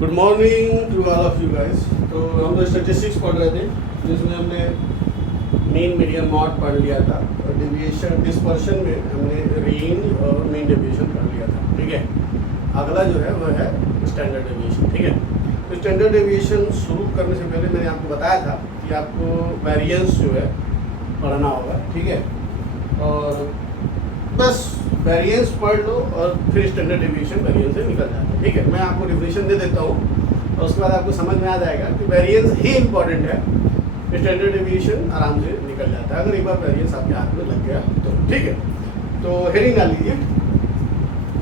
Good morning to all of you guys. तो हम लोग स्टैटिस्टिक्स पढ़ रहे थे जिसमें हमने मीन मीडियन मॉड पढ़ लिया था और डिविएशन डिस्पर्शन में हमने रेंज और मीन डेविएशन पढ़ लिया था। ठीक है, अगला जो है वह है स्टैंडर्ड डेविएशन। ठीक है, तो स्टैंडर्ड डेविएशन शुरू करने से पहले मैंने आपको बताया था कि आपको वेरिएंस जो है पढ़ना होगा। ठीक है, और बस वेरिएंस पढ़ लो और फिर स्टैंडर्ड डेविएशन वेरिएंस से निकल जाता है। ठीक है, मैं आपको डेफिनेशन दे देता हूँ और उसके बाद आपको समझ में आ जाएगा कि वेरिएंस ही इंपॉर्टेंट है, स्टैंडर्ड डेविएशन आराम से निकल जाता है अगर एक बार वेरिएंस आपके हाथ में लग गया तो। ठीक है, तो हेडिंग डाल लीजिए।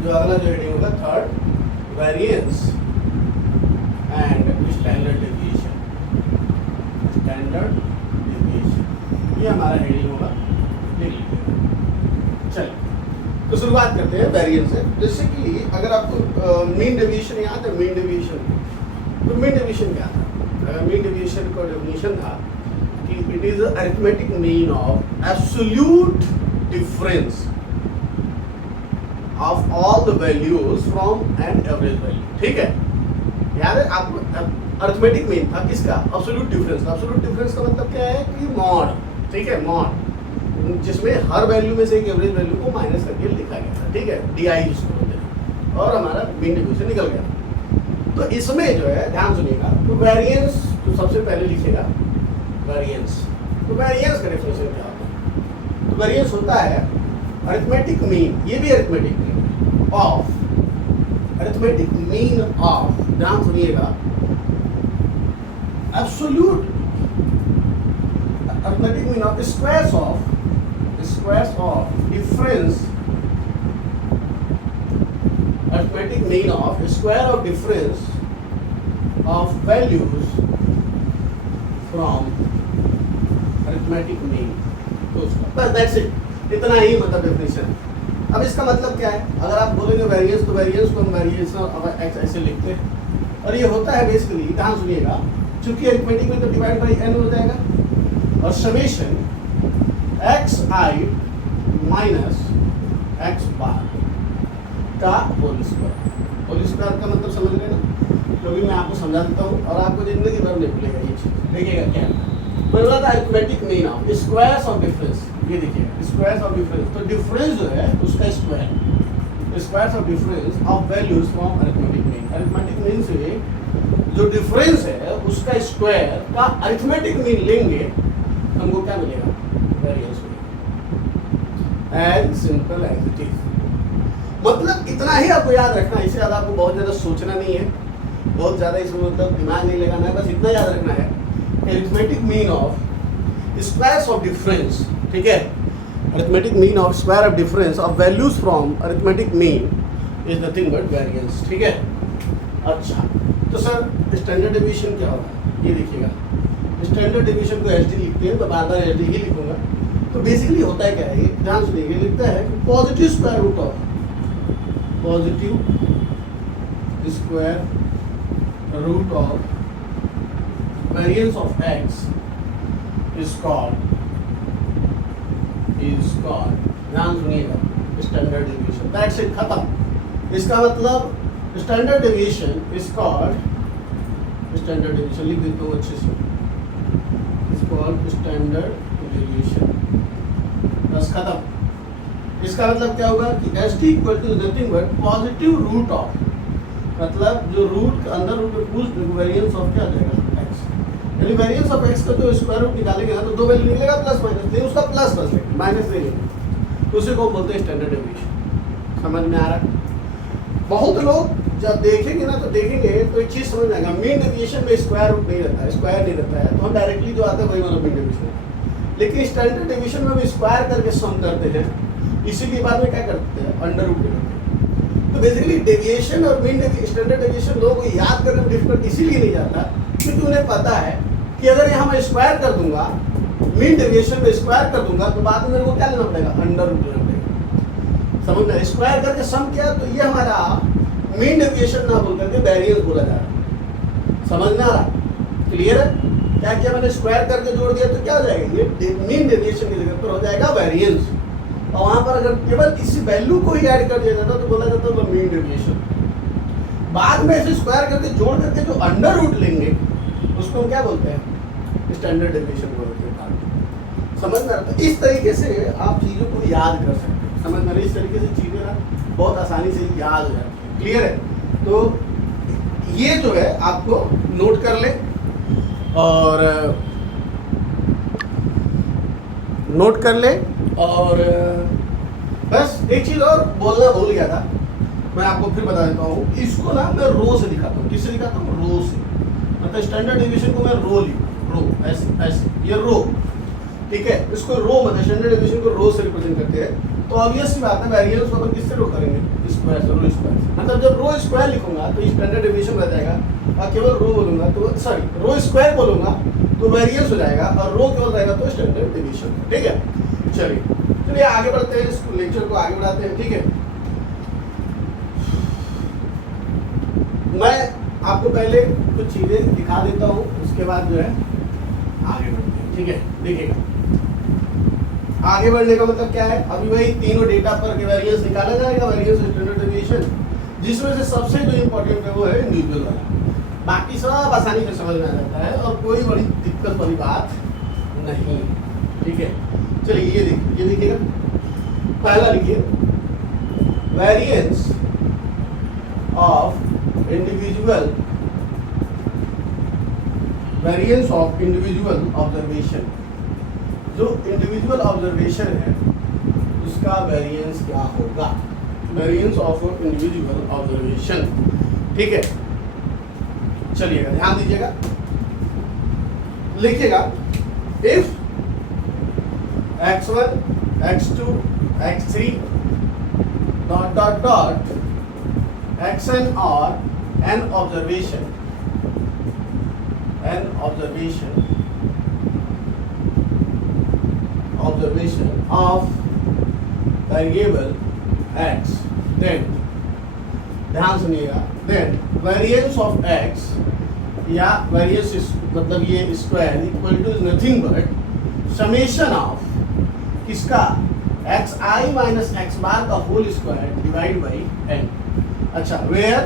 जो अगला जो हेडिंग होगा third, variance and standard deviation. Standard deviation ये हमारा हेडिंग होगा। चलिए तो शुरुआत करते हैं वेरिएंस से। जैसे कि अगर आपको मीन डेविएशन याद है, मीन डेविएशन, तो मीन डेविएशन क्या था? अगर मीन डेविएशन का डेफिनेशन था कि it is arithmetic mean of absolute difference of all the values from an average value. ठीक है, याद है आपको अरिथमेटिक मीन था किसका? Absolute difference. एब्सोल्यूट डिफरेंस का मतलब क्या है कि मॉड। ठीक है, मॉड जिसमें हर वैल्यू में से एक एवरेज वैल्यू को माइनस करके लिखा गया था। ठीक है, DI जिसको बोलते हैं, और हमारा मीन डेविएशन निकल गया। तो इसमें जो है ध्यान सुनिएगा, तो वेरिएंस तो सबसे पहले लिखेगा वेरिएंस। तो वेरिएंस का डेफिनेशन क्या होता है? तो वेरिएंस होता है अरिथमेटिक मीन, ये भी arithmetic mean of, arithmetic mean of, ध्यान सुनिएगा, absolute arithmetic mean of squares of difference, arithmetic mean of square of difference of values from arithmetic mean। तो बस दैट्स इट, इतना ही मतलब डेफिनेशन। अब इसका मतलब क्या है? अगर आप बोलेंगे वेरिएंस, तो वेरिएंस को हम वेरिएशन ऑफ x ऐसे लिखते हैं, और ये होता है बेसिकली, ध्यान सुनिएगा, चूंकि अरिथमेटिक में तो डिवाइड बाई n हो जाएगा और summation xi minus x bar का होल स्क्वायर। होल स्क्वायर का मतलब समझ रहे ना, क्योंकि मैं आपको समझा देता हूँ और आपको जिंदगी भर नहीं भूलेगा ये चीज़। देखिएगा क्या बोला था, arithmetic mean of squares of difference. ये देखिएगा स्क्वायर्स ऑफ डिफरेंस, तो डिफरेंस जो है उसका square, squares of difference of values from arithmetic mean. Arithmetic mean से जो डिफरेंस है उसका स्क्वायर का अरिथमेटिक मीन लेंगे, हमको क्या मिलेगा? Variance. As simple as it is. मतलब इतना ही आपको याद रखना है, इससे ज़्यादा आपको बहुत ज़्यादा सोचना नहीं है, बहुत ज़्यादा इसमें मतलब दिमाग नहीं लगाना है, बस इतना याद रखना है arithmetic mean of squares of difference. ठीक है, arithmetic mean of square of difference of values from arithmetic mean is nothing but variance. ठीक है, अच्छा तो सर स्टैंडर्ड डेविएशन क्या होगा? ये देखिएगा, स्टैंडर्ड डेविएशन को SD लिखते हैं, मैं बार बार SD ही लिखूंगा। तो बेसिकली होता है क्या है, ध्यान सुनिए, ये लिखता है कि positive square root of, positive square root of variance of x is called, ध्यान सुनिएगा, स्टैंडर्ड डेविएशन। दैट्स इट, खत्म। इसका मतलब standard deviation is called, standard deviation लिख देता हूँ अच्छे से, इज कॉल्ड स्टैंडर्ड डेविएशन। बस खत्म। इसका मतलब क्या होगा कि SD equal to nothing but positive root of, मतलब जो रूट के अंदर रूट में पूछ वेरिएंस ऑफ क्या आ जाएगा? x। यानी वेरिएंस ऑफ x का जो स्क्वायर रूट निकालेंगे ना, तो दो वैल्यू निकलेगा प्लस माइनस, नहीं उसका प्लस बस लेंगे, माइनस नहीं लेंगे, तो उसे को बोलते हैं स्टैंडर्ड डेविएशन। समझ में आ रहा है? बहुत लोग जब देखेंगे ना तो देखेंगे तो एक चीज़ समझ आएगा, मीन डेविएशन में स्क्वायर रूट नहीं रहता है, स्क्वायर नहीं रहता है, तो हम डायरेक्टली जो आता है वही वाला मीन डेविएशन है। लेकिन स्टैंडर्ड डेविएशन में हम स्क्वायर करके सम करते हैं, इसीलिए बाद में क्या करते हैं? अंडर रूट करते हैं। तो बेसिकली डेविएशन और मीन स्टैंडर्ड डेविएशन लोगों को याद करने में डिफिकल्ट इसीलिए नहीं जाता क्योंकि उन्हें पता है कि अगर यहाँ मैं स्क्वायर कर दूंगा, मीन डेविएशन में स्क्वायर कर दूंगा, तो बाद में मेरे को क्या लेना पड़ेगा? अंडर रूट लेना पड़ेगा। समझ में? स्क्वायर करके सम किया तो ये हमारा मीन डेविएशन ना बोल करके वेरिएंस बोला जा रहा है। समझ में आ रहा? क्लियर है? क्या किया मैंने? स्क्वायर करके जोड़ दिया तो क्या हो जाएगा? ये मीन डेविएशन की जगह पर हो जाएगा वेरिएंस। और वहां पर अगर केवल किसी वैल्यू को ही ऐड कर दिया जाता तो बोला जाता मीन डेविएशन। बाद में इसे स्क्वायर करके जोड़ करके जो अंडर रूट लेंगे उसको हम क्या बोलते हैं? स्टैंडर्ड डेविएशन बोलते हैं। समझ में आता है? इस तरीके से आप चीज़ों को याद कर सकते हैं। समझ में? इस तरीके से चीज़ें ना बहुत आसानी से याद हो जाती है। क्लियर है? तो ये जो है आपको नोट कर ले, और नोट कर ले। और बस एक चीज़ और बोलना भूल गया था, मैं आपको फिर बता देता हूँ। इसको ना मैं रो से दिखाता हूँ। किससे दिखाता हूँ? रो से। मतलब स्टैंडर्ड डेविएशन को मैं रो लिखूँ, रो, ऐसे ऐसे, ये रो, ठीक है? इसको रो मतलब स्टैंडर्ड डेविएशन को रो से रिप्रेजेंट करते हैं। तो ऑब्वियस सी बात है, वेरिएंस को अपन किससे रो करेंगे? स्क्वायर से, रो स्क्वायर से। मतलब जब रो स्क्वायर लिखूंगा तो स्टैंडर्ड डेविएशन रह जाएगा, और केवल रो बोलूंगा तो सॉरी रो स्क्वायर बोलूंगा तो वेरिएंस हो जाएगा, और रो केवल रहेगा तो स्टैंडर्ड डेविएशन। ठीक है? चलिए आगे बढ़ते हैं, इस लेक्चर को आगे बढ़ाते हैं। ठीक है, मैं आपको पहले कुछ चीजें दिखा देता हूँ, उसके बाद जो है आगे बढ़ते हैं। ठीक है, देखिएगा आगे बढ़ने का मतलब क्या है? अभी वही तीनों डेटा पर वेरिएंस निकाला जाएगा, वेरिएंस स्टैंडर्ड डेविएशन, जिसमें से सबसे जो इंपॉर्टेंट है वो है इंडिविजुअल वाला। बाकी सब आसानी से समझ में आ जाता है और कोई बड़ी दिक्कत वाली बात नहीं। ठीक है, चलिए ये देखिए, ये देखिएगा, पहला लिखिए variance of individual, variance of individual observation. जो इंडिविजुअल ऑब्जर्वेशन है उसका वेरिएंस क्या होगा? Variance of individual observation. ठीक है, चलिएगा ध्यान दीजिएगा, लिखिएगा if x1 x2 x3 dot dot dot xn और n observation of variable x, then ध्यान सुनिएगा, then variance of x या variance मतलब ये square equal to nothing but summation of किसका? xi माइनस x बार का whole square divide by n। अच्छा, where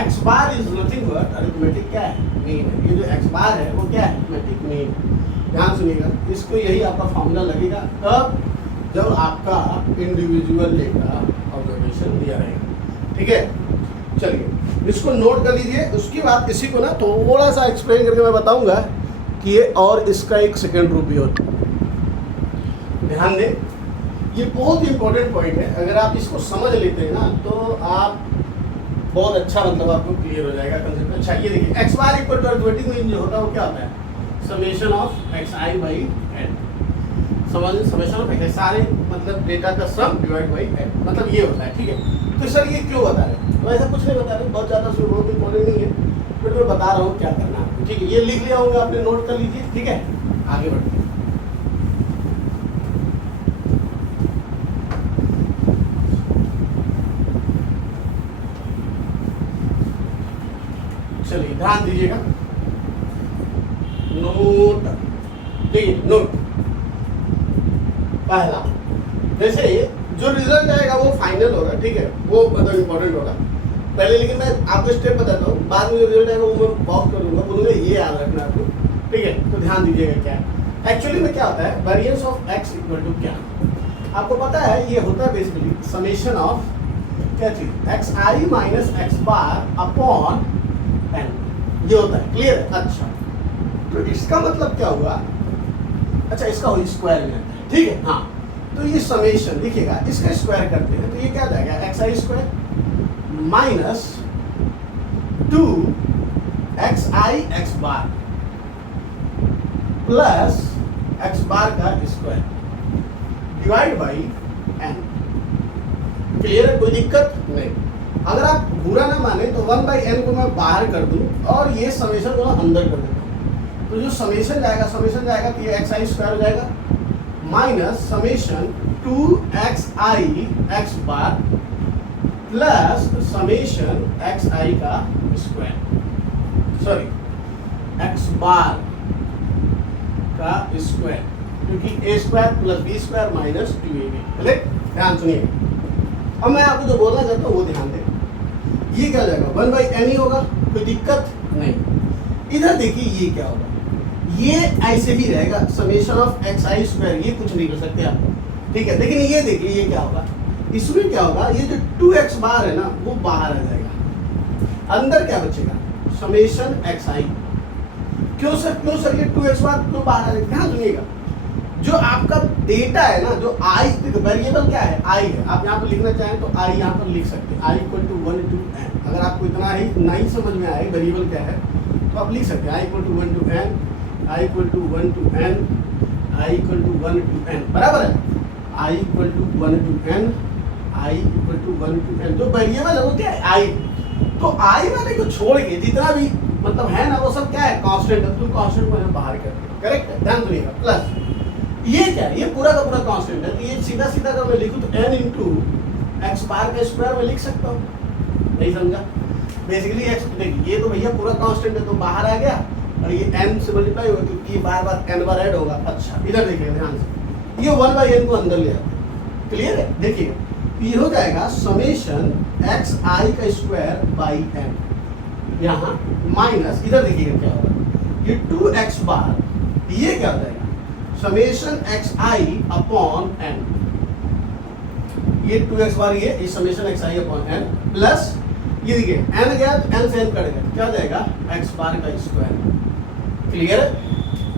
x bar is nothing but arithmetic क्या है? मीन है। ये जो x बार है वो क्या है? Arithmetic mean. ध्यान सुनिएगा, इसको यही आपका फॉर्मूला लगेगा तब जब आपका इंडिविजुअल डेटा ऑब्जर्वेशन दिया रहेगा। ठीक है, चलिए इसको नोट कर लीजिए। उसके बाद इसी को ना थोड़ा सा एक्सप्लेन करके मैं बताऊंगा कि ये और इसका एक सेकेंड रूप भी होता है। ध्यान दें, ये बहुत ही इंपॉर्टेंट पॉइंट है। अगर आप इसको समझ लेते हैं ना तो आप बहुत अच्छा, मतलब आपको क्लियर हो जाएगा कंसेप्ट। अच्छा, ये देखिए x bar equal to arithmetic mean जो होता है वो क्या होता है? Summation of xi by n। समझ, समेशन ऑफ x सारे मतलब डेटा का सम डिवाइड बाई n, मतलब ये होता है। ठीक है, तो सर ये क्यों बता रहे हैं? तो ऐसा कुछ नहीं बता रहे, बहुत ज़्यादा उसमें बहुत इंपॉर्टेंट नहीं है, फिर मैं बता रहा हूँ क्या करना है। ठीक है, ये लिख लिया होगा आपने, नोट कर लीजिए। ठीक है, आगे बढ़ते हैं। चलिए ध्यान दीजिएगा, नोट, ठीक है, नोट पहला, जैसे जो रिजल्ट आएगा वो फाइनल होगा। ठीक है, वो मतलब इंपॉर्टेंट होगा पहले, लेकिन मैं आपको स्टेप बताता हूँ, बाद में जो रिजल्ट आएगा वो मैं बॉक्स कर दूंगा, बोलूँगा ये याद रखना आपको। ठीक है, तो ध्यान दीजिएगा क्या एक्चुअली में क्या होता है। Variance of x equal to क्या आपको पता है? ये होता है बेसिकली समेशन ऑफ क्या चीज? xi minus x bar upon n, ये होता है। क्लियर है? अच्छा, तो इसका मतलब क्या हुआ? अच्छा, इसका होल स्क्वायर में आता है। ठीक है, हाँ, तो ये समेशन देखिएगा, इसका स्क्वायर करते हैं तो ये क्या जाएगा? xi square minus 2xi x बार प्लस x बार का square divide by n। Clear है? कोई दिक्कत नहीं। अगर आप बुरा ना माने तो 1/n को मैं बाहर कर दूं और ये समेशन को अंदर कर देता हूँ, तो जो समेशन जाएगा तो ये xi स्क्वायर हो जाएगा माइनस समेशन 2xi x बार प्लस समेशन xi का स्क्वायर, सॉरी x बार का स्क्वायर, क्योंकि a square plus b square minus 2ab। ध्यान सुनिए, अब मैं आपको जो बोलना चाहता हूँ वो ध्यान दें। ये क्या हो जाएगा 1/n ही होगा, कोई दिक्कत नहीं। इधर देखिए ये क्या होगा, ये ऐसे ही रहेगा summation of x i square, ये कुछ नहीं कर सकते आप, ठीक है। लेकिन ये देखिए ये क्या होगा, इसमें क्या होगा, ये जो 2x बार है ना वो बाहर आ जाएगा, अंदर क्या बचेगा समेशन एक्स आई। क्यों सर ये 2x बार क्यों बाहर आ जाएगा, ध्यान सुनिएगा। जो आपका डेटा है ना, जो आई वेरिएबल क्या है, आई है। आप यहाँ पर लिखना चाहें तो आई यहाँ पर लिख सकते हैं, i equal to 1 to n। अगर आपको इतना ही नहीं समझ में आए वेरिएबल क्या है तो आप लिख सकते हैं i equal to 1 to n, i equal to 1 to n, i equal to 1 to n, बराबर है। I equal to 1 to n, i equal to 1 to n। जो वेरिएबल है वो क्या है, आई। तो आई वाले को छोड़ के जितना भी मतलब है ना वो सब क्या है, कांस्टेंट है। तो कांस्टेंट को बाहर करते हैं, करेक्ट है, ध्यान सुनिएगा। प्लस ये क्या है, ये पूरा का पूरा कांस्टेंट है, तो ये सीधा सीधा अगर मैं लिखूं तो n इंटू एक्स बार का स्क्वायर में लिख सकता हूँ, नहीं समझा। बेसिकली एक्स देखिए ये तो भैया पूरा कांस्टेंट है तो बाहर आ गया, और ये n से मल्टीप्लाई होगा क्योंकि ये बार बार n बार ऐड होगा। अच्छा इधर देखिए ध्यान से, ये 1/n को अंदर ले आते हैं, क्लियर है। देखिए ये हो जाएगा समेशन एक्स आई का स्क्वायर बाई n, यहाँ माइनस इधर देखिएगा क्या होगा, ये 2x बार, ये क्या हो जाएगा समेशन एक्स आई अपॉन n, ये 2x बार, ये समेशन एक्स आई अपॉन n प्लस ये देखिए n गया तो n से n कट गया, क्या जाएगा x बार का स्क्वायर। क्लियर है,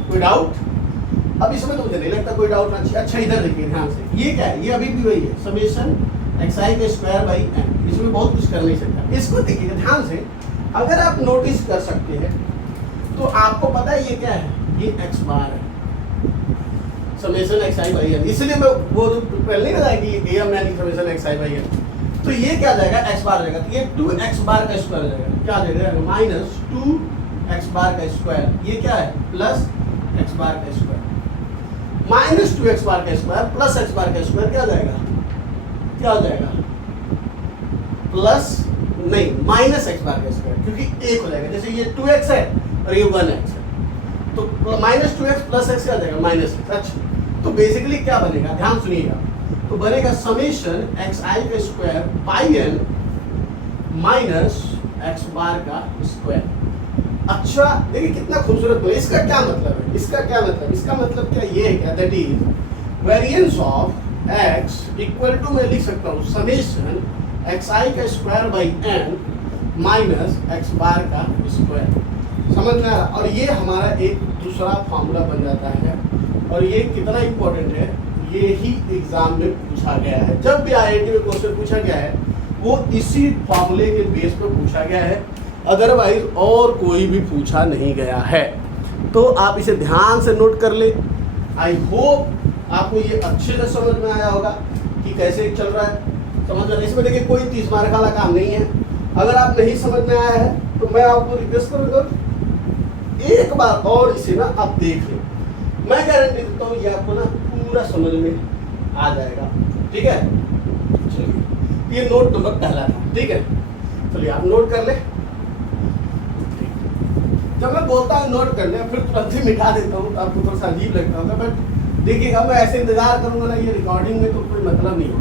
कोई डाउट। अब इसमें तो मुझे नहीं लगता कोई डाउट ना चाहिए। अच्छा इधर देखिए ध्यान से, ये क्या है, ये अभी भी वही है समेशन एक्स आई का स्क्वायर बाई n, इसमें बहुत कुछ कर नहीं सकता। इसको देखिए ध्यान से, अगर आप नोटिस कर सकते हैं तो आपको पता है ये क्या है, ये x बार है summation x i by n, इसलिए मैं वो पहले नहीं बताया कि ये am यानी summation x i by n। तो ये क्या जाएगा x बार जाएगा, तो ये 2x बार का स्क्वायर जाएगा, क्या जाएगा माइनस 2x बार का स्क्वायर, ये क्या है प्लस x बार का स्क्वायर, माइनस 2x बार का स्क्वायर प्लस x बार का स्क्वायर क्या जाएगा, क्या हो जाएगा प्लस नहीं माइनस x बार का स्क्वायर, क्योंकि एक हो जाएगा। जैसे ये 2x है और ये 1x है तो माइनस 2x प्लस x क्या जाएगा माइनस x। अच्छा तो बेसिकली क्या बनेगा, ध्यान सुनिएगा, तो बनेगा समेशन एक्स आई का square by n minus x bar का स्क्वायर। अच्छा देखिए कितना खूबसूरत है। इसका क्या मतलब है, इसका क्या मतलब, इसका मतलब क्या ये है क्या, that is variance of x equal to, मैं लिख सकता हूँ समेशन एक्स आई का square by n minus x bar का स्क्वायर। समझ में आ रहा। और ये हमारा एक दूसरा फॉर्मूला बन जाता है, और ये कितना इंपॉर्टेंट है, ये ही एग्जाम में पूछा गया है। जब भी आईआईटी में क्वेश्चन पूछा गया है वो इसी फॉर्मूले के बेस पर पूछा गया है, अदरवाइज और कोई भी पूछा नहीं गया है। तो आप इसे ध्यान से नोट कर ले। आई होप आपको ये अच्छे से समझ में आया होगा कि कैसे चल रहा है, समझ में। इसमें देखिए कोई 30 मार्क वाला काम नहीं है। अगर आप नहीं समझ में आया है तो मैं आपको रिक्वेस्ट करूँगा एक बार और इसे ना आप देख लें, मैं गारंटी देता हूँ ये आपको ना पूरा समझ में आ जाएगा, ठीक है। चलिए ये नोट नंबर पहला था, ठीक है। चलिए आप नोट कर ले। जब मैं बोलता हूँ नोट कर ले फिर तुरंत ही मिटा देता हूँ तो आपको थोड़ा सा अजीब लगता होगा, बट देखिएगा मैं ऐसे इंतजार करूँगा ना ये रिकॉर्डिंग में तो कोई मतलब नहीं हो।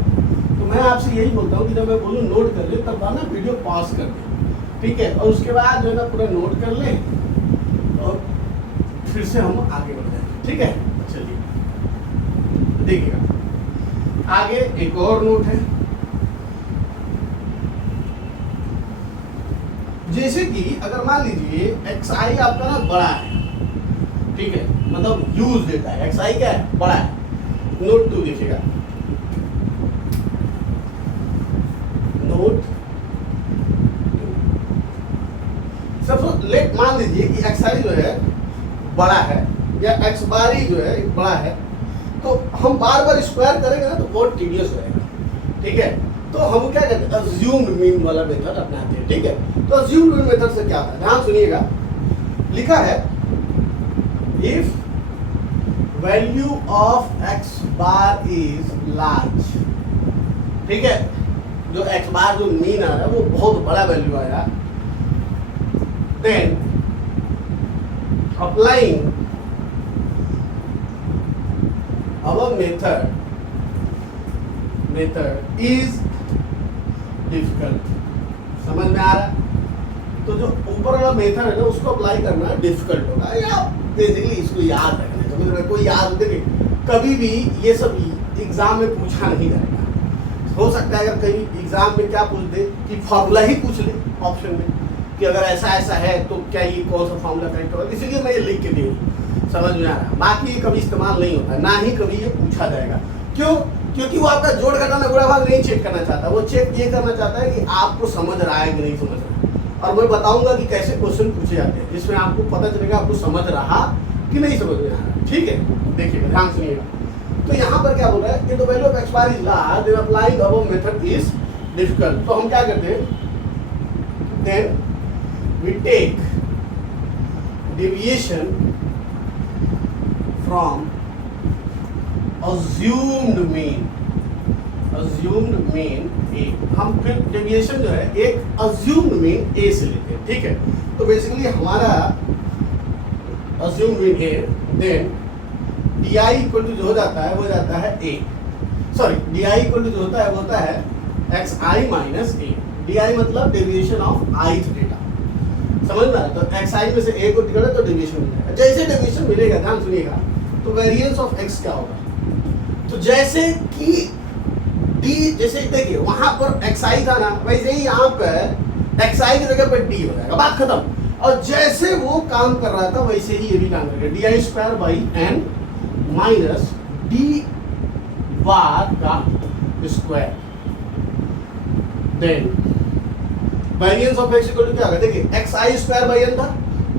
तो मैं आपसे यही बोलता हूँ कि जब मैं बोलूँ नोट कर ले तब ना वीडियो पॉज कर दे, ठीक है। और उसके बाद जो है ना पूरा नोट कर ले और फिर से हम आगे बढ़ जाएंगे, ठीक है। चलिए देखिएगा आगे एक और नोट है। जैसे कि अगर मान लीजिए एक्स आई आपका ना बड़ा है, ठीक है, मतलब यूज देता है, एक्स आई क्या है बड़ा है। नोट 2 देखिएगा, नोट सबसे लेट मान लीजिए कि एक्स आई जो है बड़ा है या एक्स बार ही जो है बड़ा है, तो हम बार बार स्क्वायर करेंगे ना तो बहुत टीडियस होएगा, ठीक है। तो हम क्या करते हैं अज्यूम्ड मीन वाला मेथड अपनाते हैं, ठीक है। तो अज्यूम्ड मीन मेथड से क्या होता है, ध्यान सुनिएगा। लिखा है if value of x bar is large, ठीक है, जो एक्स बार जो मीन आ रहा है वो बहुत बड़ा वैल्यू आया, then applying our method is difficult, समझ में आ रहा है? तो जो ऊपर वाला मेथड है ना उसको अप्लाई करना डिफिकल्ट होगा, या बेसिकली इसको याद रखना है। समझ में? कोई याद देखिए, कभी भी ये सब एग्जाम में पूछा नहीं जाएगा। हो सकता है अगर कहीं एग्जाम में क्या पूछ दे कि फॉर्मूला ही पूछ ले ऑप्शन में कि अगर ऐसा ऐसा है तो क्या ये कौन सा फॉर्मूला करेक्ट होगा, इसीलिए मैं ये लिख के दी। समझ में आ रहा है? बाकी ये कभी इस्तेमाल नहीं होता, ना ही कभी ये पूछा जाएगा। क्यों? क्योंकि वो आपका जोड़ घटाना गुणा भाग नहीं चेक करना चाहता, वो चेक ये करना चाहता है कि आपको समझ रहा है कि नहीं समझ रहा है। और मैं बताऊंगा कि कैसे क्वेश्चन पूछे जाते हैं जिसमें आपको पता चलेगा आपको समझ रहा कि नहीं समझ में आ रहा है। ठीक है, देखिएगा, ध्यान सुनिएगा। तो यहाँ पर क्या बोल रहा है कि the value of x bar is large then applying above method is difficult. तो हम क्या करते हैं, then we take deviation from assumed mean a। हम फिर डेविएशन जो है एक assumed mean a से लेते हैं। ठीक है, तो बेसिकली हमारा assumed mean a, then di equal to जो हो जाता है वो जाता है a, sorry di equal to जो होता है वो होता है xi माइनस a। di मतलब डेविएशन ऑफ ith डेटा। समझ में आ रहा है? तो xi में से a को निकाले तो डेविएशन मिल जाएगा। जैसे डेविएशन मिलेगा, ध्यान सुनिएगा, तो वेरिएंस ऑफ x क्या होगा। तो जैसे कि d, जैसे देखिए वहां पर xi था ना, वैसे ही यहाँ पर xi की जगह पर d हो जाएगा, बात खत्म। और जैसे वो काम कर रहा था वैसे ही ये भी काम करेगा, di square by n minus d bar का square. Then variance of x equal to क्या होगा, देखिए xi स्क्वायर बाई n था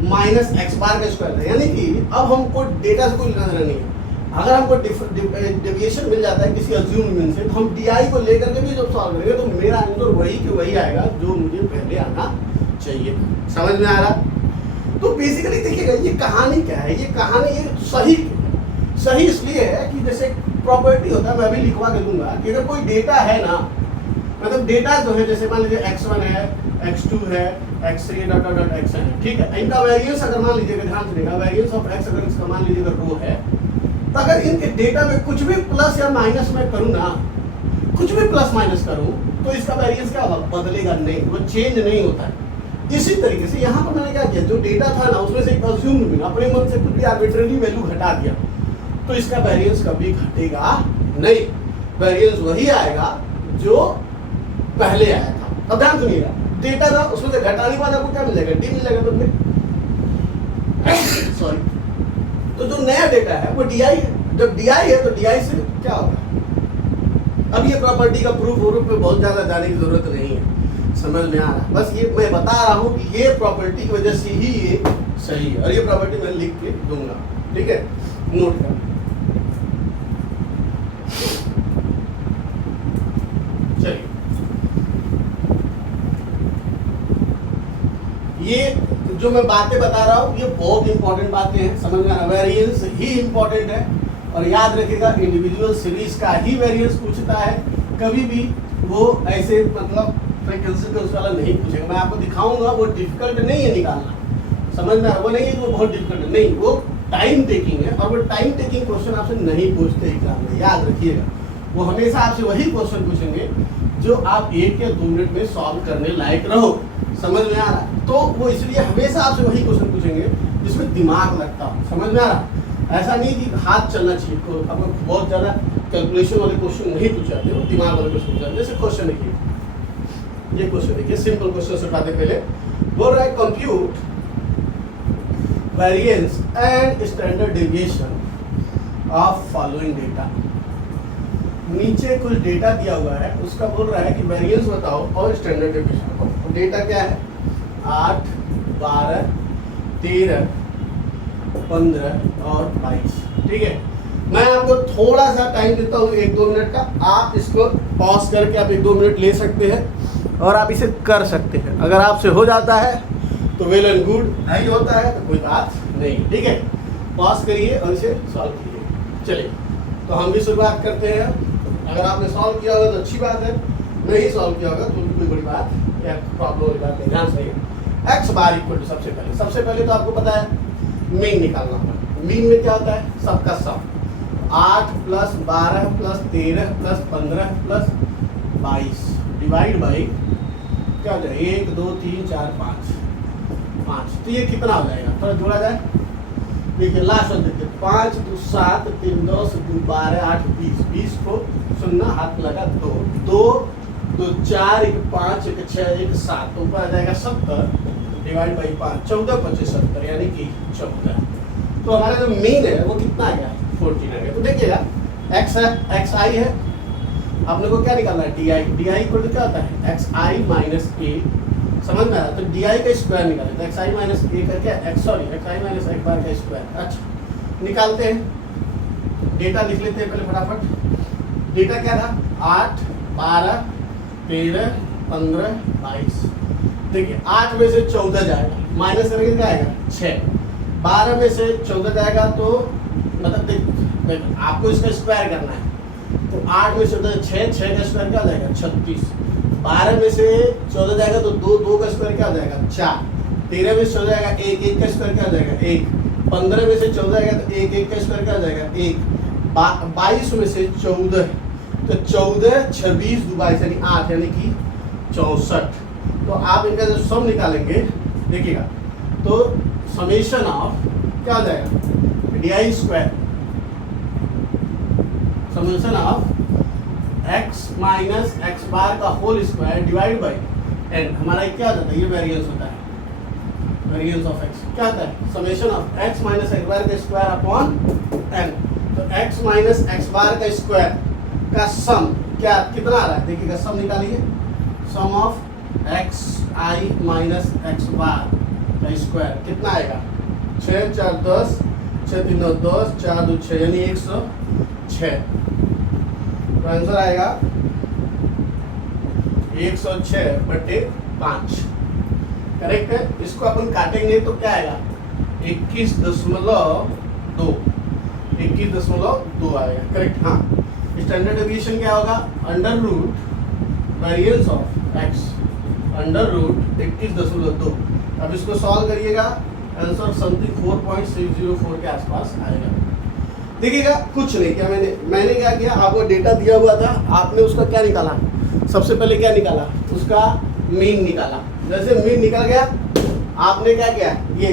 माइनस x बार का स्क्वायर था, यानी कि अब हमको डेटा से कोई लेना देना नहीं है। अगर हमको डेविएशन मिल जाता है किसी अज्यूम मीन से, तो हम di को लेकर के भी जब सॉल्व करेंगे तो मेरा आंसर वही कि वही आएगा जो मुझे पहले आना चाहिए। समझ में आ रहा? तो बेसिकली देखिएगा ये कहानी क्या है, ये कहानी ये सही इसलिए है कि जैसे प्रॉपर्टी होता है, मैं भी लिखवा के दूंगा कि अगर कोई डेटा है ना, मतलब डेटा जो है जैसे मान लीजिए x1 है, x2 है, x3 डॉट डॉट xn है। ठीक है, इनका वेरिएंस अगर मान लीजिएगा, ध्यान सुनिएगा, वेरिएंस ऑफ x अगर इसका मान लीजिएगा रो है, तो अगर इनके डेटा में कुछ भी प्लस या माइनस में करूँ ना, कुछ भी प्लस माइनस करूँ तो इसका वेरिएंस क्या होगा, बदलेगा नहीं, वो चेंज नहीं होता है। इसी तरीके से यहाँ पर मैंने क्या किया, जो डेटा था ना उसमें से एक अज्यूम्ड मीन, अपने मन से कुछ भी आर्बिट्रेरी वैल्यू घटा दिया, तो इसका वेरिएंस कभी घटेगा नहीं, वेरिएंस वही आएगा जो पहले आया था। अब ध्यान सुनिएगा, डेटा था उसमें से घटाने के बाद आपको क्या मिल जाएगा, डी मिल जाएगा। तो सॉरी, तो जो नया डेटा है वो di है। जब di है तो di से क्या होगा। अब ये प्रॉपर्टी का प्रूफ पे बहुत ज्यादा जाने की जरूरत नहीं है, समझ में आ रहा है? बस ये मैं बता रहा हूँ कि ये प्रॉपर्टी की वजह से ही ये सही है, और ये प्रॉपर्टी मैं लिख के दूंगा। ठीक है, नोट कर। चलिए, ये जो मैं बातें बता रहा हूँ ये बहुत इंपॉर्टेंट बातें हैं, समझ में आ रहा है? वेरिएंस ही इंपॉर्टेंट है, और याद रखिएगा इंडिविजुअल सीरीज का ही वेरिएंस पूछता है, कभी भी वो ऐसे मतलब फ्रीक्वेंसी का वाला नहीं पूछेगा। मैं आपको दिखाऊंगा, वो डिफिकल्ट नहीं है निकालना, समझ में आ रहा? वो नहीं है वो बहुत डिफिकल्ट है, नहीं, वो टाइम टेकिंग है, और वो टाइम टेकिंग क्वेश्चन आपसे नहीं पूछते एग्जाम में, याद रखिएगा। वो हमेशा आपसे वही क्वेश्चन पूछेंगे जो आप 1 या 2 मिनट में सॉल्व करने लायक रहो, समझ में आ रहा है? तो वो इसलिए हमेशा आपसे वही क्वेश्चन पूछेंगे जिसमें दिमाग लगता हो, समझ में आ रहा? ऐसा नहीं कि हाथ चलना चाहिए, आपको बहुत ज़्यादा कैलकुलेशन वाले क्वेश्चन नहीं पूछ जाते हो, दिमाग वाले क्वेश्चन पूछ जाते। जैसे क्वेश्चन देखिए, ये क्वेश्चन देखिए, सिंपल क्वेश्चन से उठाते पहले। बोल रहा है compute variance and standard deviation of following data. नीचे कुछ डेटा दिया हुआ है, उसका बोल रहा है कि वेरिएंस बताओ और स्टैंडर्ड डेविएशन। तो डेटा क्या है, 8, 12, 13, 15 और 22। ठीक है, मैं आपको थोड़ा सा टाइम देता हूँ 1-2 मिनट का, आप इसको पॉज करके आप 1-2 मिनट ले सकते हैं और आप इसे कर सकते हैं। अगर आपसे हो जाता है तो वेल एंड गुड, नहीं होता है तो कोई बात नहीं। ठीक है, पॉज करिए और इसे सॉल्व कीजिए। चलिए, तो हम भी शुरुआत करते हैं। अगर आपने सॉल्व किया होगा तो अच्छी बात है, नहीं सॉल्व किया होगा तो कोई बड़ी बात या प्रॉब्लम वाली बात नहीं। ध्यान से एक्स बार इक्वल टू सबसे पहले तो आपको पता है मीन निकालना होगा। मीन में क्या होता है, सबका सम, 8 + 12 + 13 + 15 + 22 डिवाइड बाई क्या हो जाएगा 1 2 3 4 5 5। तो ये कितना हो जाएगा, थोड़ा जोड़ा जाए। देखिए लास्ट में देखते 5 2 7 3 10 2 12 8 20 20 को सुनना हाथ लगा 2 2 2 4 1 5 1 6 1 7, तो ऊपर आ जाएगा 70 डिवाइड बाई 5 14 25 70 यानी कि 14। तो हमारा जो मीन है वो कितना आएगा 14 आएगा। तो देखिएगा एक्स है, एक्स आई है, आपने को क्या निकालना है d i. D i equal to क्या होता है एक्स आई माइनस ए, समझ में आया। तो डी आई का स्क्वायर निकाले तो एक्स आई माइनस ए का क्या x sorry x i minus एक बार का स्क्वायर। अच्छा निकालते हैं, डेटा लिख लेते हैं पहले फटाफट। डेटा क्या था 8 12 13 15 22। देखिए 8 में से 14 जाएगा, माइनस करके क्या आएगा 6। 12 में से 14 जाएगा तो मतलब देख आपको इसका स्क्वायर करना है। तो 8 में से 6 6 का स्क्वायर क्या हो जाएगा 36। 12 में से 14 जाएगा तो 2 2 का स्क्वायर क्या हो जाएगा 4। 13 में से 14 जाएगा 1 1 का स्क्वायर क्या हो जाएगा 1। 15 में से 14 जाएगा तो 1 1 का स्क्वायर क्या हो जाएगा 1। 22 में से 14 तो 14 26 22 यानी 8 यानी कि 64। तो आप इनका जब सम निकालेंगे देखिएगा तो समेशन ऑफ क्या हो जाएगा D I square summation of x minus x bar का whole square divide by N. हमारा क्या हो जाता है ये वेरिएंस होता है, वेरिएंस ऑफ एक्स क्या होता है summation of x minus x bar का स्क्वायर अपॉन एन। तो एक्स माइनस एक्स बार का स्क्वायर का सम क्या कितना आ रहा है देखिएगा, सम निकालिए। Sum of x i minus x bar का स्क्वायर कितना आएगा 6 4 10 6 3 9 10 4 2 6 यानी 106। तो आंसर आएगा 106/5 करेक्ट है। इसको अपन काटेंगे तो क्या आएगा 21.2 21.2 आएगा करेक्ट। हाँ स्टैंडर्ड डेविएशन क्या होगा under root variance of x under root 21.2। अब इसको सॉल्व करिएगा आंसर समथिंग 4.604 के आसपास आएगा। देखिएगा कुछ नहीं किया मैंने क्या किया, आपको डेटा दिया हुआ था, आपने उसका क्या निकाला सबसे पहले क्या निकाला उसका मीन निकाला। जैसे मीन निकल गया आपने क्या किया ये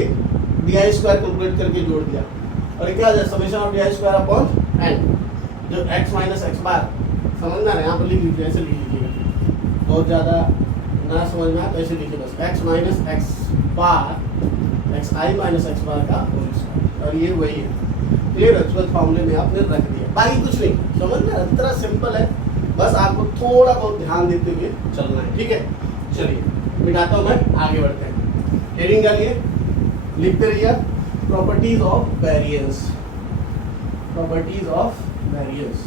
डी आई स्क्वायर कैलकुलेट करके जोड़ दिया और ये क्या हो जाए summation of d I square upon n जो एक्स माइनस एक्स बार समझना है यहाँ पर लिख लीजिए, ऐसे लिख लीजिएगा, बहुत ज़्यादा ना समझ में आए तो ऐसे लिखिए बस x minus x bar x i minus x bar का होल स्क्वायर और ये वही है क्लियर है। फॉर्मूले में आपने रख दिया, बाकी कुछ नहीं समझ में इतना सिंपल है, बस आपको थोड़ा बहुत ध्यान देते हुए चलना है ठीक है। चलिए मिटाता हूँ मैं, आगे बढ़ते हैं। हेडिंग डालिए लिखते रहिए properties of variance, properties of variance.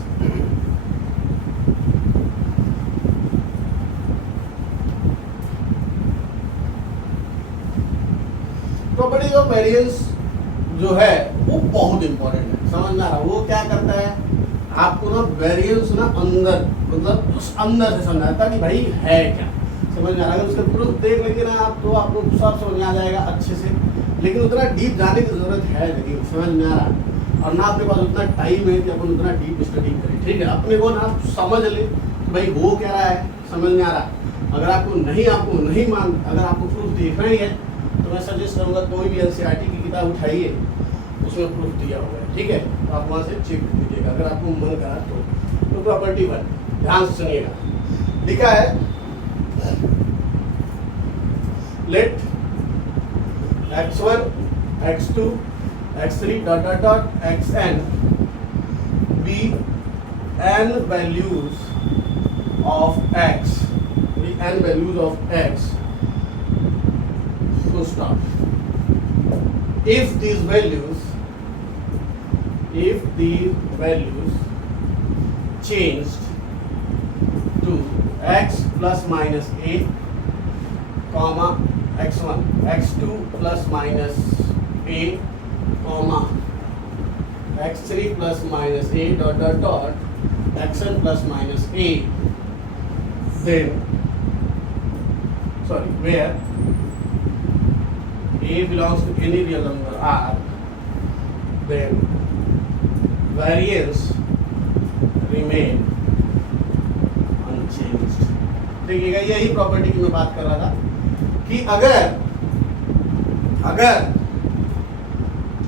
Properties of variance जो है वो बहुत इंपॉर्टेंट है, समझ में आ रहा। वो क्या करता है आपको ना वेरिएंस ना अंदर मतलब उस अंदर से समझाता कि भाई है क्या, समझ में आ रहा। अगर उसके प्रूफ देख लेंगे ना आप तो आपको सब समझ में आ जाएगा अच्छे से, लेकिन उतना डीप जाने की जरूरत है नहीं, समझ में आ रहा। और ना अपने पास उतना टाइम है कि अपन उतना डीप स्टडी करें ठीक है। अपने को ना समझ ले कि भाई हो क्या रहा है, समझ में आ रहा। अगर आपको नहीं मान अगर आपको प्रूफ देखना ही है तो मैं सजेस्ट करूँगा कोई भी एनसीईआरटी की किताब उठाइए, उसमें प्रूफ दिया हुआ है ठीक है, तो आप वहाँ से चेक कीजिएगा अगर आपको मन करा तो प्रॉपर्टी 1 ध्यान से सुनिएगा। लिखा है let x1 x2 x3 dot dot dot xn be n values of x, be n values of x full stop. If these values changed to x plus minus a comma x1 x2 plus minus a comma x3 plus minus a dot dot dot xn plus minus a, then where a belongs to any real number r, then variance remain unchanged. देखिएगा यही property की मैं बात कर रहा था कि अगर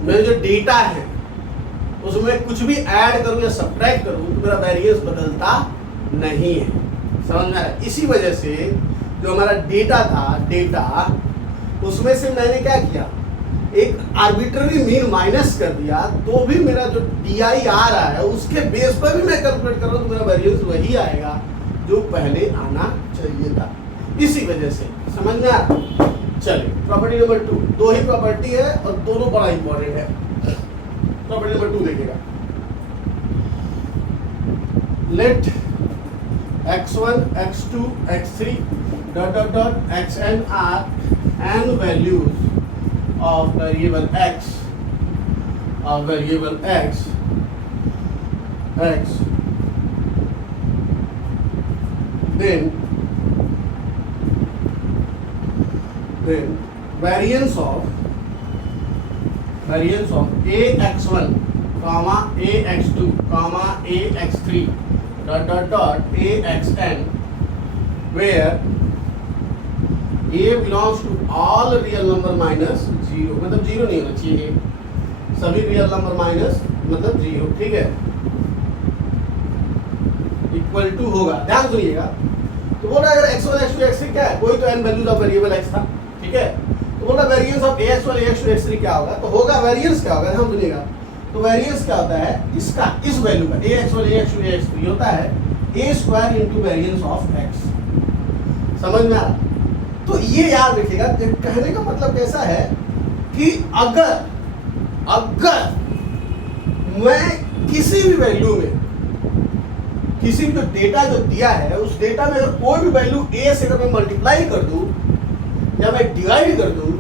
मेरे जो डेटा है उसमें कुछ भी ऐड करूं या सब्ट्रैक्ट करूं तो मेरा वेरिएंस बदलता नहीं है। समझ में आ रहा है? इसी वजह से जो हमारा डेटा था उसमें से मैंने क्या किया, एक आर्बिट्ररी मीन माइनस कर दिया, तो भी मेरा जो DI आ रहा है उसके बेस पर भी मैं कैलकुलेट कर रहा हूं तो मेरा वेरिएंस वही आएगा जो पहले आना चाहिए था। इसी वजह से समझ में आ रहा है? चलिए प्रॉपर्टी नंबर 2, दो ही प्रॉपर्टी है और दोनों बड़ा इंपॉर्टेंट है। प्रॉपर्टी नंबर 2 देखिएगा, late x1 x2 x3 dot dot dot xn are n values of variable x then variance of ax1 comma ax2 comma ax3 dot dot dot axn where a belongs to all real number minus 0, मतलब 0 नहीं होना चाहिए, सभी real number minus मतलब 0, ठीक है, equal to होगा। ध्यान सुनिएगा, तो बोल रहा है अगर x1 x2 x3 क्या है, कोई तो n values of variable x था, ठीक है, तो बोल रहा है variance of ax1 ax2 x3 क्या होगा, तो होगा वेरिएंस क्या होगा, ध्यान सुनिएगा, तो वेरिएंस क्या होता है इसका, इस वैल्यू का ax1 ax2 ax3 होता है a square into variance of x। समझ में आ रहा? तो ये याद रखिएगा, कहने का मतलब कैसा है कि अगर मैं किसी भी वैल्यू में, किसी भी जो डेटा जो दिया है उस डेटा में अगर कोई भी वैल्यू a से अगर मैं मल्टीप्लाई कर दूं या मैं डिवाइड कर दूं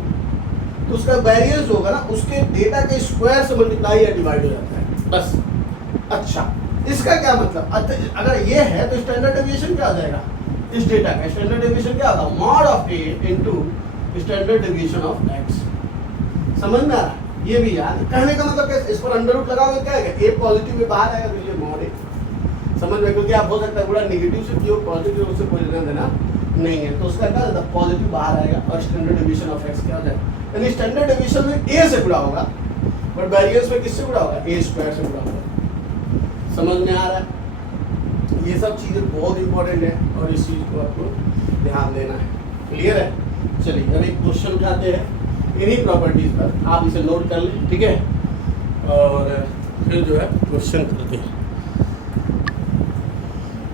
तो उसका वेरिएंस होगा ना उसके डेटा के स्क्वायर से मल्टीप्लाई या डिवाइड हो जाता है, बस। अच्छा, इसका क्या मतलब, अगर ये है तो स्टैंडर्ड डेविएशन क्या हो जाएगा, इस डेटा का स्टैंडर्ड डेविएशन क्या होगा, mod of a into standard deviation of x। समझ में आ रहा है? ये भी याद, कहने का मतलब कैसे, इस पर अंडर रूट लगाओगे क्या है, a पॉजिटिव में बाहर आएगा तो ये मॉड है। समझ में, क्योंकि आप हो सकता है पूरा नेगेटिव से किया पॉजिटिव उससे कोई लेना देना नहीं है, तो उसका क्या होता है पॉजिटिव बाहर आएगा और स्टैंडर्ड डेविएशन ऑफ x क्या हो जाएगा, यानी स्टैंडर्ड डेविएशन में a से गुणा होगा बट वेरिएंस में किससे गुणा होगा, a स्क्वायर से गुणा होगा। समझ में आ रहा है? ये सब चीजें बहुत इंपॉर्टेंट है और इस चीज को आपको ध्यान देना है। क्लियर है? चलिए अब एक क्वेश्चन उठाते हैं इन्हीं प्रॉपर्टीज पर, आप इसे नोट कर लें, ठीक है, और फिर जो है क्वेश्चन करते हैं।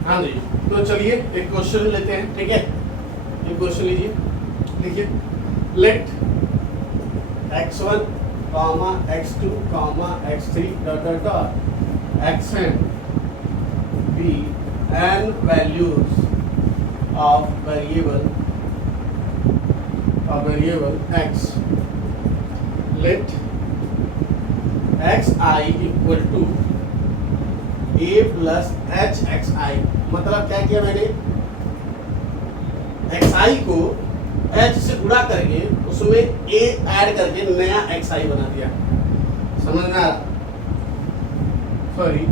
हाँ जी, तो चलिए एक क्वेश्चन लेते हैं, ठीक है, एक क्वेश्चन लीजिए, लिखिए, late x1 comma x2 comma x3 dot dot dot xn be n values of variable x, let xi equal to a plus hxi। मतलब क्या किया मैंने, xi को h से गुणा करके उसमें a ऐड करके नया xi बना दिया। समझ में आ रहा? Sorry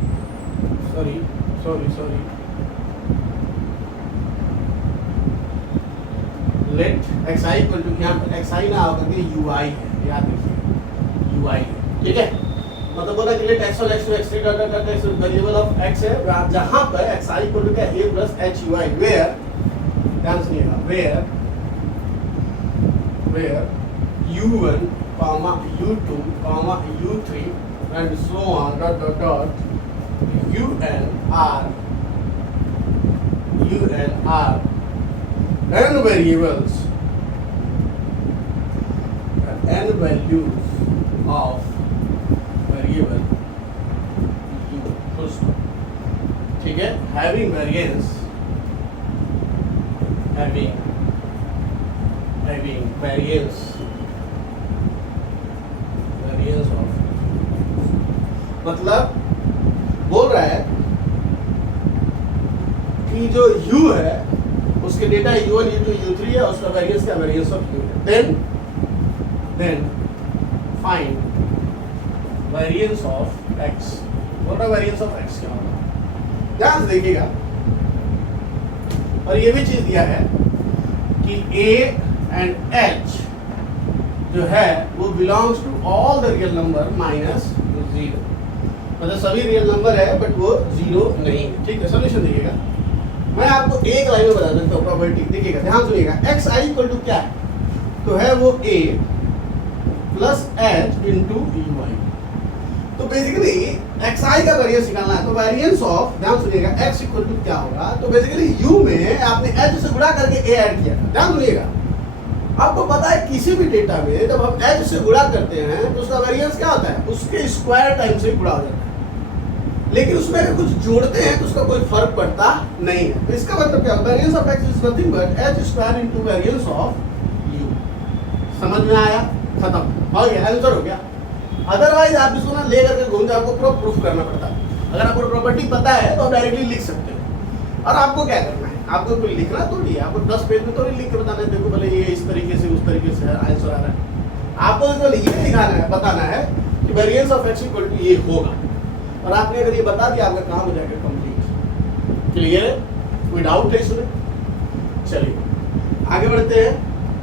let xi equal to, यहाँ पर xi ना होकर के ui है, याद रखिए ui है, ठीक है, मतलब बोला कि let x1 x2 x3 dot dot dot variable of x है, जहां पर xi इक्वल टू क्या a प्लस hui, वेयर, ध्यान सुनिएगा, where u1 comma u2 comma u3 and so on dot dot dot un are n variables, n values of variable u, ठीक है, having variance of, मतलब बोल रहा है कि जो u है उसके डेटा u1 u2 u3 है, उसका वेरिएंस क्या, वेरिएंस ऑफ u है, then find variance of x। बोल रहा है वेरिएंस ऑफ x क्या होगा, ध्यान से देखिएगा, और ये भी चीज दिया है कि a एंड h जो है वो belongs to all the real number minus 0, मतलब सभी रियल नंबर है बट वो 0 नहीं है। ठीक है, सोल्यूशन देखिएगा, मैं आपको एक लाइन में बता देता हूँ प्रॉपर्टी। देखिएगा, ध्यान सुनिएगा, एक्स आई इक्वल टू क्या है, तो है वो a plus h into u i. तो बेसिकली एक्स आई का वेरिएंस निकालना है, तो वेरिएंस ऑफ, ध्यान सुनिएगा, एक्स इक्वल टू क्या होगा, तो बेसिकली u में आपने h से गुणा करके a ऐड किया था। ध्यान सुनिएगा, आपको पता है किसी भी डेटा में जब हम h से गुणा करते हैं तो उसका वेरिएंस क्या होता है, उसके स्क्वायर टाइम से गुणा हो जाता है, लेकिन उसमें अगर कुछ जोड़ते हैं तो उसका कोई फर्क पड़ता नहीं है। तो इसका मतलब क्या, variance of x is nothing but h square into variance of u। समझ में आया, खत्म हो गया, आंसर हो गया। अदरवाइज आप इसको ना ले करके घूमते, आपको पूरा प्रूफ करना पड़ता है। अगर आपको प्रॉपर्टी पता है तो आप डायरेक्टली लिख सकते हो। और आपको क्या करना है, आपको कोई लिखना तो नहीं है, आपको 10 पेज में तो नहीं लिख के बताना है देखो भले ये इस तरीके से उस तरीके से आंसर आ रहा है। आपको केवल ये दिखाना है, बताना है कि variance of x equal to ये होगा, और आपने अगर ये बता दिया आपका काम हो जाएगा कंप्लीट। क्लियर है, कोई डाउट है इसमें? चलिए आगे बढ़ते हैं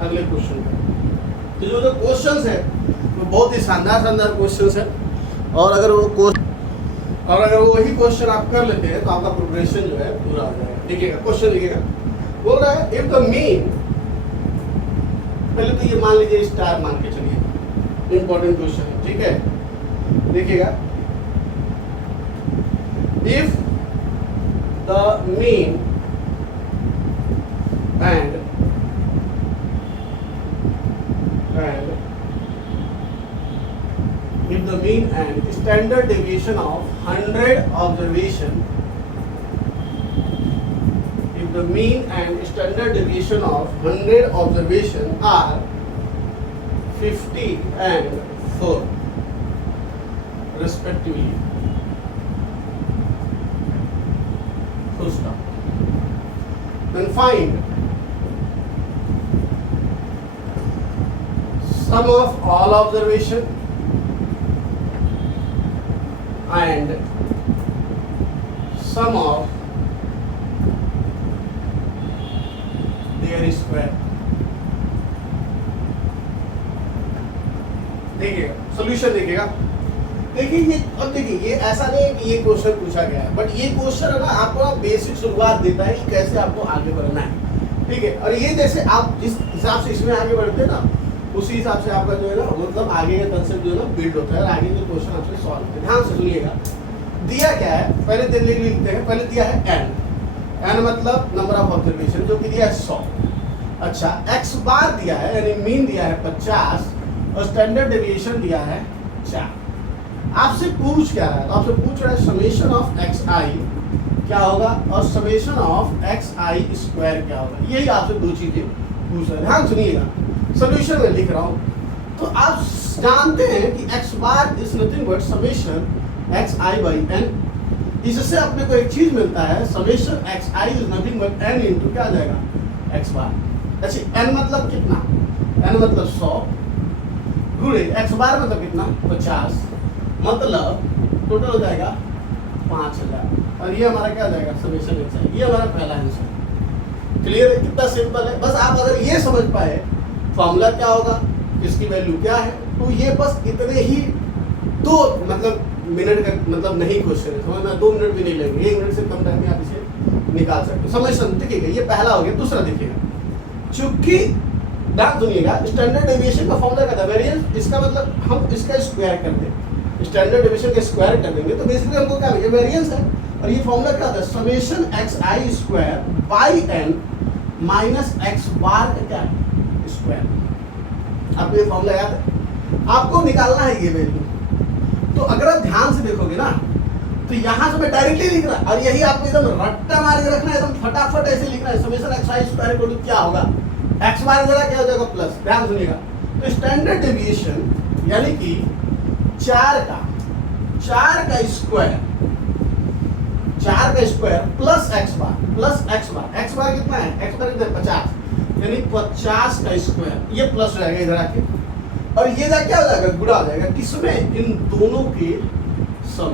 अगले क्वेश्चन पर। तो जो क्वेश्चंस है वो बहुत ही शानदार क्वेश्चंस है, और अगर वो वही क्वेश्चन आप कर लेते हैं तो आपका प्रिपरेशन जो है पूरा हो जाएगा। देखिएगा क्वेश्चन, देखिएगा बोल रहा है इफ द मीन, पहले तो ये मान लीजिए स्टार मान के चलिए, इंपॉर्टेंट क्वेश्चन है, ठीक है। देखिएगा, if the mean and if the mean and standard deviation of 100 observation, if the mean and standard deviation of 100 observation are 50 and 4 respectively, full stop, then find sum of all observation and sum of their square। देखिएगा solution, देखिएगा, देखिए ये, अब देखिए ये ऐसा नहीं है कि ये क्वेश्चन पूछा गया है, बट ये क्वेश्चन है ना आपको ना बेसिक शुरुआत देता है कि कैसे आपको आगे बढ़ना है। ठीक है, और ये जैसे आप जिस हिसाब से इसमें आगे बढ़ते हैं ना, उसी हिसाब से आपका जो है ना मतलब आगे का कंसेप्ट जो है ना बिल्ड होता है, और आगे के क्वेश्चन आपसे सॉल्व होते हैं। ध्यान से सुनिएगा, दिया क्या है, पहले दिन लिखते हैं, पहले दिया है n मतलब नंबर ऑफ ऑब्जर्वेशन, जो कि दिया है 100। अच्छा, x बार दिया है, यानी मीन दिया है 50, और स्टैंडर्ड डेविएशन दिया है 4। आपसे पूछ क्या रहा है, तो आपसे पूछ रहा है समेशन ऑफ एक्स आई क्या होगा और summation of x i square क्या होगा। यही आपसे दो चीजें पूछ रहा है। ध्यान सुनिएगा, सोल्यूशन में लिख रहा हूँ। तो आप जानते हैं कि x bar is nothing but summation x i by n. इससे अपने को एक चीज मिलता है, summation x i is nothing but n into क्या आ जाएगा एक्स बार। अच्छा, एन मतलब कितना, एन मतलब 100 गुणे एक्स बार मतलब कितना 50, मतलब टोटल हो जाएगा 5000, और ये हमारा क्या आ जाएगा समेशन एक्स आई। ये हमारा पहला आंसर। क्लियर है, कितना सिंपल है। बस आप अगर ये समझ पाए फॉर्मूला क्या होगा, इसकी वैल्यू क्या है, तो ये बस इतने ही दो मतलब मिनट का मतलब नहीं क्वेश्चन है, समझना 2 मिनट भी नहीं लगेंगे, 1 मिनट से कम टाइम में आप इसे निकाल सकते हो। समझ देखिएगा, ये पहला हो गया। दूसरा देखिएगा, चूंकि ध्यान सुनिएगा, स्टैंडर्ड डेविएशन का फॉर्मूला क्या था, वेरिएंस। इसका मतलब हम इसका स्क्वायर कर दें, स्टैंडर्ड डेविएशन का स्क्वायर कर देंगे, तो बेसिकली हमको क्या मिलेगा, वेरिएंस है। और ये फॉर्मूला क्या था, summation x i square by n minus x bar का क्या है स्क्वायर। आपको ये फॉर्मूला याद है, आपको निकालना है ये वैल्यू। तो अगर आप ध्यान से देखोगे ना, तो यहाँ से मैं डायरेक्टली लिख रहा, और यही आपको एकदम रट्टा मार के रखना है, एकदम फटाफट ऐसे लिखना है। Summation x i square equal to क्या होगा, एक्स बार जरा क्या हो जाएगा प्लस। ध्यान सुनिएगा, तो स्टैंडर्ड डेविएशन यानी कि 4 का स्क्वायर, 4 का स्क्वायर प्लस एक्स बार, एक्स बार कितना है, एक्स बार इधर 50, यानी 50 का स्क्वायर, ये प्लस हो जाएगा इधर आके, और ये क्या हो जाएगा गुणा हो जाएगा किसमें, इन दोनों के सम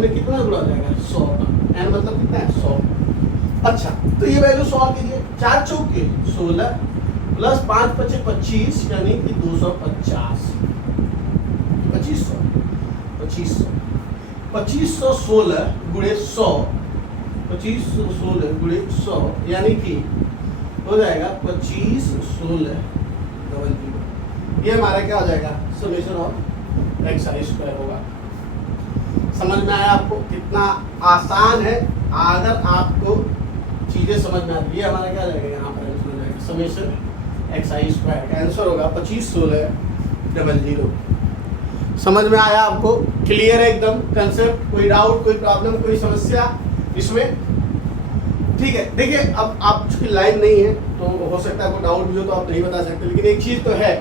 में कितना गुणा हो जाएगा 100 का। एन मतलब कितना है 100। अच्छा, तो ये वैल्यू सॉल्व कीजिए। 4 चौके 16 प्लस 5 पचे 25 यानी कि 250, 2500 2516 गुणे 100, 2516 गुणे 100 यानी कि हो जाएगा 2516 डबल जीरो। ये हमारा क्या हो जाएगा, summation of x i square होगा। समझ में आया आपको कितना आसान है? अगर आपको चीजें समझ में आती है, हमारा क्या जाएगा यहाँ पर आंसर हो जाएगा समेशन एक्स आई स्क्वायर का आंसर होगा 2516 डबल जीरो। समझ में आया आपको? क्लियर है एकदम कंसेप्ट? कोई डाउट, कोई प्रॉब्लम, कोई समस्या इसमें? ठीक है, देखिए अब आप चूंकि लाइव नहीं है तो हो सकता है कोई डाउट भी हो तो आप नहीं बता सकते, लेकिन एक चीज तो है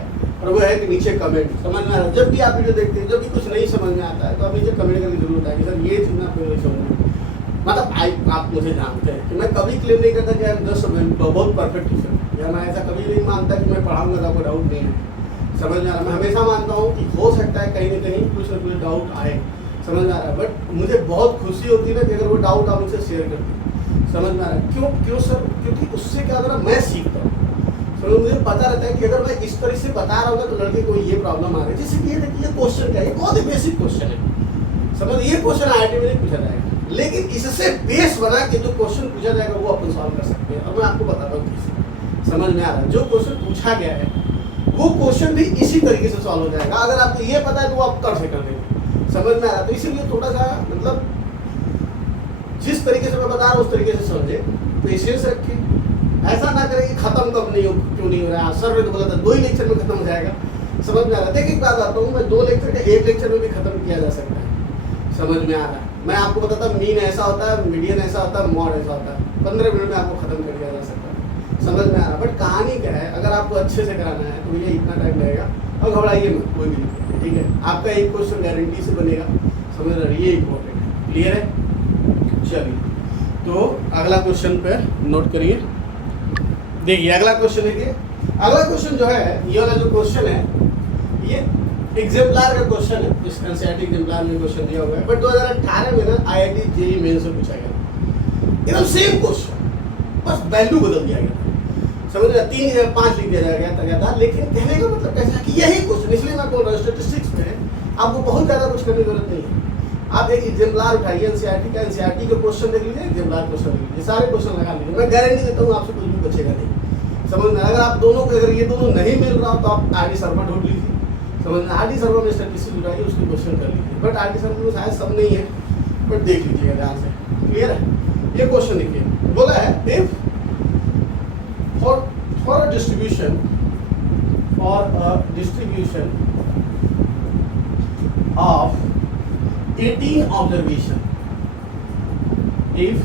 और वो है कि नीचे कमेंट। समझ में आ रहा है? जब भी आप वीडियो देखते हैं, जब भी कुछ नहीं समझ में आता है तो आप नीचे कमेंट करके जरूर बताएं कि सर ये चीज आपको नहीं समझ में। मतलब आप मुझे जानते हैं कि मैं कभी क्लेम नहीं करता कि आई एम जस्ट बहुत परफेक्ट टीचर, या मैं ऐसा कभी नहीं मानता कि मैं पढ़ाऊंगा तो कोई डाउट नहीं है। समझ में आ रहा है? मैं हमेशा मानता हूँ कि हो सकता है कहीं ना कहीं कुछ ना कुछ डाउट आए। समझ में आ रहा है? बट मुझे बहुत खुशी होती है ना कि अगर वो डाउट आप मुझसे शेयर करते हैं। समझ में आ रहा है? क्यों सर? क्योंकि उससे क्या होता है, मैं सीखता हूँ। तो मुझे पता रहता है कि अगर मैं इस तरह से बता रहा हूँ तो लड़के को ये प्रॉब्लम आ रही है। जैसे कि ये देखिए क्वेश्चन क्या है, बहुत ही बेसिक क्वेश्चन है। समझ, ये क्वेश्चन IIT में नहीं पूछा जाएगा, लेकिन इससे बेस बना के जो क्वेश्चन पूछा जाएगा वो अपन सॉल्व कर सकते हैं। और मैं आपको बताता हूँ कैसे। समझ में आ रहा है? जो क्वेश्चन पूछा गया है वो क्वेश्चन भी इसी तरीके से सॉल्व हो जाएगा। अगर आपको ये पता है तो वो आप कर से कर देंगे। समझ में आ रहा है? तो इसीलिए थोड़ा सा मतलब जिस तरीके से मैं बता रहा हूँ उस तरीके से समझे, पेशेंस रखिए। ऐसा ना करें कि खत्म कब नहीं हो, क्यों नहीं हो रहा है। सर ने तो बोला था 2 ही लेक्चर में खत्म हो जाएगा। समझ में आ रहा है? देखिए एक बात बताता हूँ, मैं 2 लेक्चर का 1 लेक्चर में भी खत्म किया जा सकता है। समझ में आ रहा है? मैं आपको बताता मीन ऐसा होता है, मीडियन ऐसा होता है, मॉड ऐसा होता है। 15 मिनट में आपको खत्म कर दिया जा सकता है। समझ में आ रहा है? बट कहानी क्या है, अगर आपको अच्छे से कराना है तो ये इतना टाइम लगेगा। और घबराइए मत, कोई भी नहीं, ठीक है? आपका एक क्वेश्चन गारंटी से बनेगा। समझ रहे? ये इंपॉर्टेंट है। क्लियर है? चलिए, तो अगला क्वेश्चन पे नोट करिए। देखिए अगला क्वेश्चन देखिए, अगला क्वेश्चन जो है, ये वाला जो क्वेश्चन है ये एग्जाम्पलर का क्वेश्चन है। इस एनसीईआरटी एग्जाम्पलर में क्वेश्चन दिया हुआ है, बट 2018 में ना IIT JEE मेंस से पूछा गया। एकदम सेम क्वेश्चन, बस वैल्यू बदल दिया गया। समझ रहे? 3 की जगह 5 लिख दिया गया था। लेकिन कहने का मतलब कैसा है कि यही क्वेश्चन, इसलिए मैं बोल रहा हूँ स्टैटिस्टिक्स में आपको बहुत ज़्यादा कुछ करने की जरूरत नहीं है। आप एक एग्जाम्पलर उठाइए एनसीईआरटी का, एनसीईआरटी का क्वेश्चन देख लीजिए, एग्जाम्पलर क्वेश्चन देख लीजिए, सारे क्वेश्चन लगा लीजिए। मैं गारंटी देता हूँ आपसे कुछ भी बचेगा नहीं। समझ में? अगर आप दोनों को, अगर ये दोनों नहीं मिल रहा हो तो आप RD शर्मा ढूंढ लीजिए। समझ में? RD शर्मा में स्टैटिस्टिक्स उठाइए, उसके क्वेश्चन कर लीजिए। बट RD शर्मा में शायद सब नहीं है, बट देख लीजिएगा ध्यान से। क्लियर है? ये क्वेश्चन देखिए, बोला है if for a distribution of 18 observation, if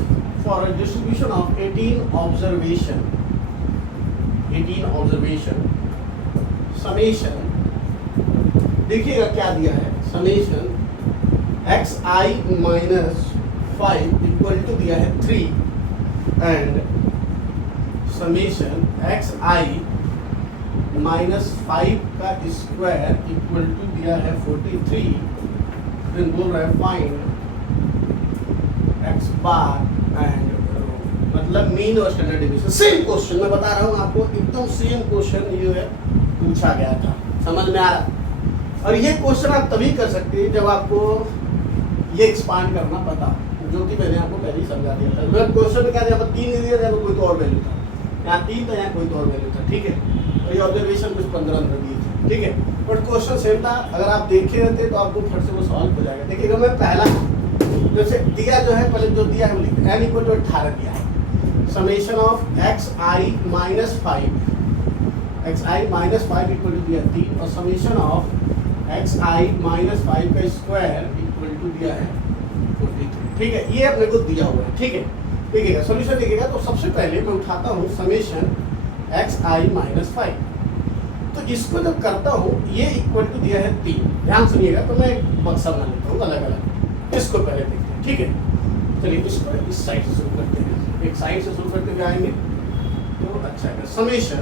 for a distribution of 18 observation summation, देखिएगा क्या दिया है, summation xi minus 5 equal to दिया है 3 एंड समेशन xi माइनस 5 का स्क्वायर इक्वल टू दिया है 43। फिर बोल रहा है फाइंड x बार एंड मतलब मीन और स्टैंडर्ड डिवीजन। सेम क्वेश्चन मैं बता रहा हूँ आपको, एकदम सेम क्वेश्चन ये है पूछा गया था। समझ में आ रहा? और ये क्वेश्चन आप तभी कर सकते हैं जब आपको ये एक्सपांड करना पता, जो कि मैंने आपको पहले ही समझा दिया था। मैं क्वेश्चन क्या था, 3 दिया था, कोई तो और वैल्यू था, यहाँ 3 था, यहाँ कोई तो और वैल्यू था। ठीक है? और ये ऑब्जर्वेशन कुछ 15 दिए थे। ठीक है? बट क्वेश्चन सेम था। अगर आप देखे रहते तो आपको फट से वो सॉल्व हो जाएगा। देखिएगा मैं पहला जैसे दिया जो है, पहले जो दिया है वो लिखते हैं, n इक्वल टू 18 दिया है। Summation of xi minus 5 equal to दिया 3 और समेशन ऑफ xi माइनस 5 का स्क्वायर इक्वल टू दिया है 43। ठीक है? ये अपने को दिया हुआ है। ठीक है? देखिएगा सॉल्यूशन देखिएगा, तो सबसे पहले मैं उठाता हूँ समेशन xi माइनस 5। तो इसको जब करता हूँ ये इक्वल टू दिया है 3। ध्यान सुनिएगा, तो मैं एक बक्सा बना लेता हूँ अलग अलग। इसको पहले देखते हैं। ठीक है? चलिए इसको इस साइड से शुरू करते हैं, एक साइड से शुरू करते हुए आएंगे तो अच्छा है। समेशन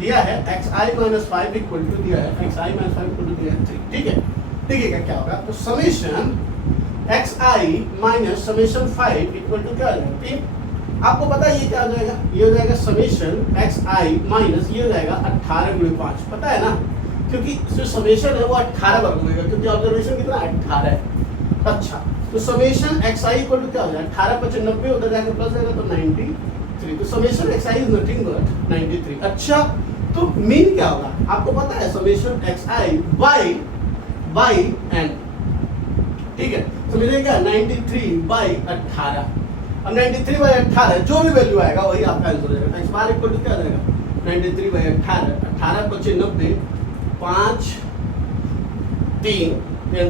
दिया है xi माइनस 5 इक्वल टू दिया है xi माइनस 5 इक्वल टू दिया है 3। ठीक है? देखिएगा क्या होगा, तो summation xi minus summation 5 equal to क्या हो जाएगा 3। आपको पता है ये क्या हो जाएगा, ये हो जाएगा समेशन एक्स आई माइनस ये हो जाएगा 18 गुणे 5, पता है ना, क्योंकि जो समेशन है वो 18 वर्ग होगा, क्योंकि ऑब्जर्वेशन कितना 18 है। अच्छा, तो summation x i equal to क्या हो जाएगा 18 × 90, उधर जाकर प्लस आएगा तो 93, तो summation x i is nothing but 93। अच्छा, तो मीन क्या होगा आपको पता है, summation x i by n, ठीक है, तो मिलेगा 93/18। अब 93/18 जो भी वैल्यू आएगा वही आपका आंसर हो जाएगा। एक्स बार इक्वल टू क्या आ जाएगा 93/18, 18 × 5 90, 5 3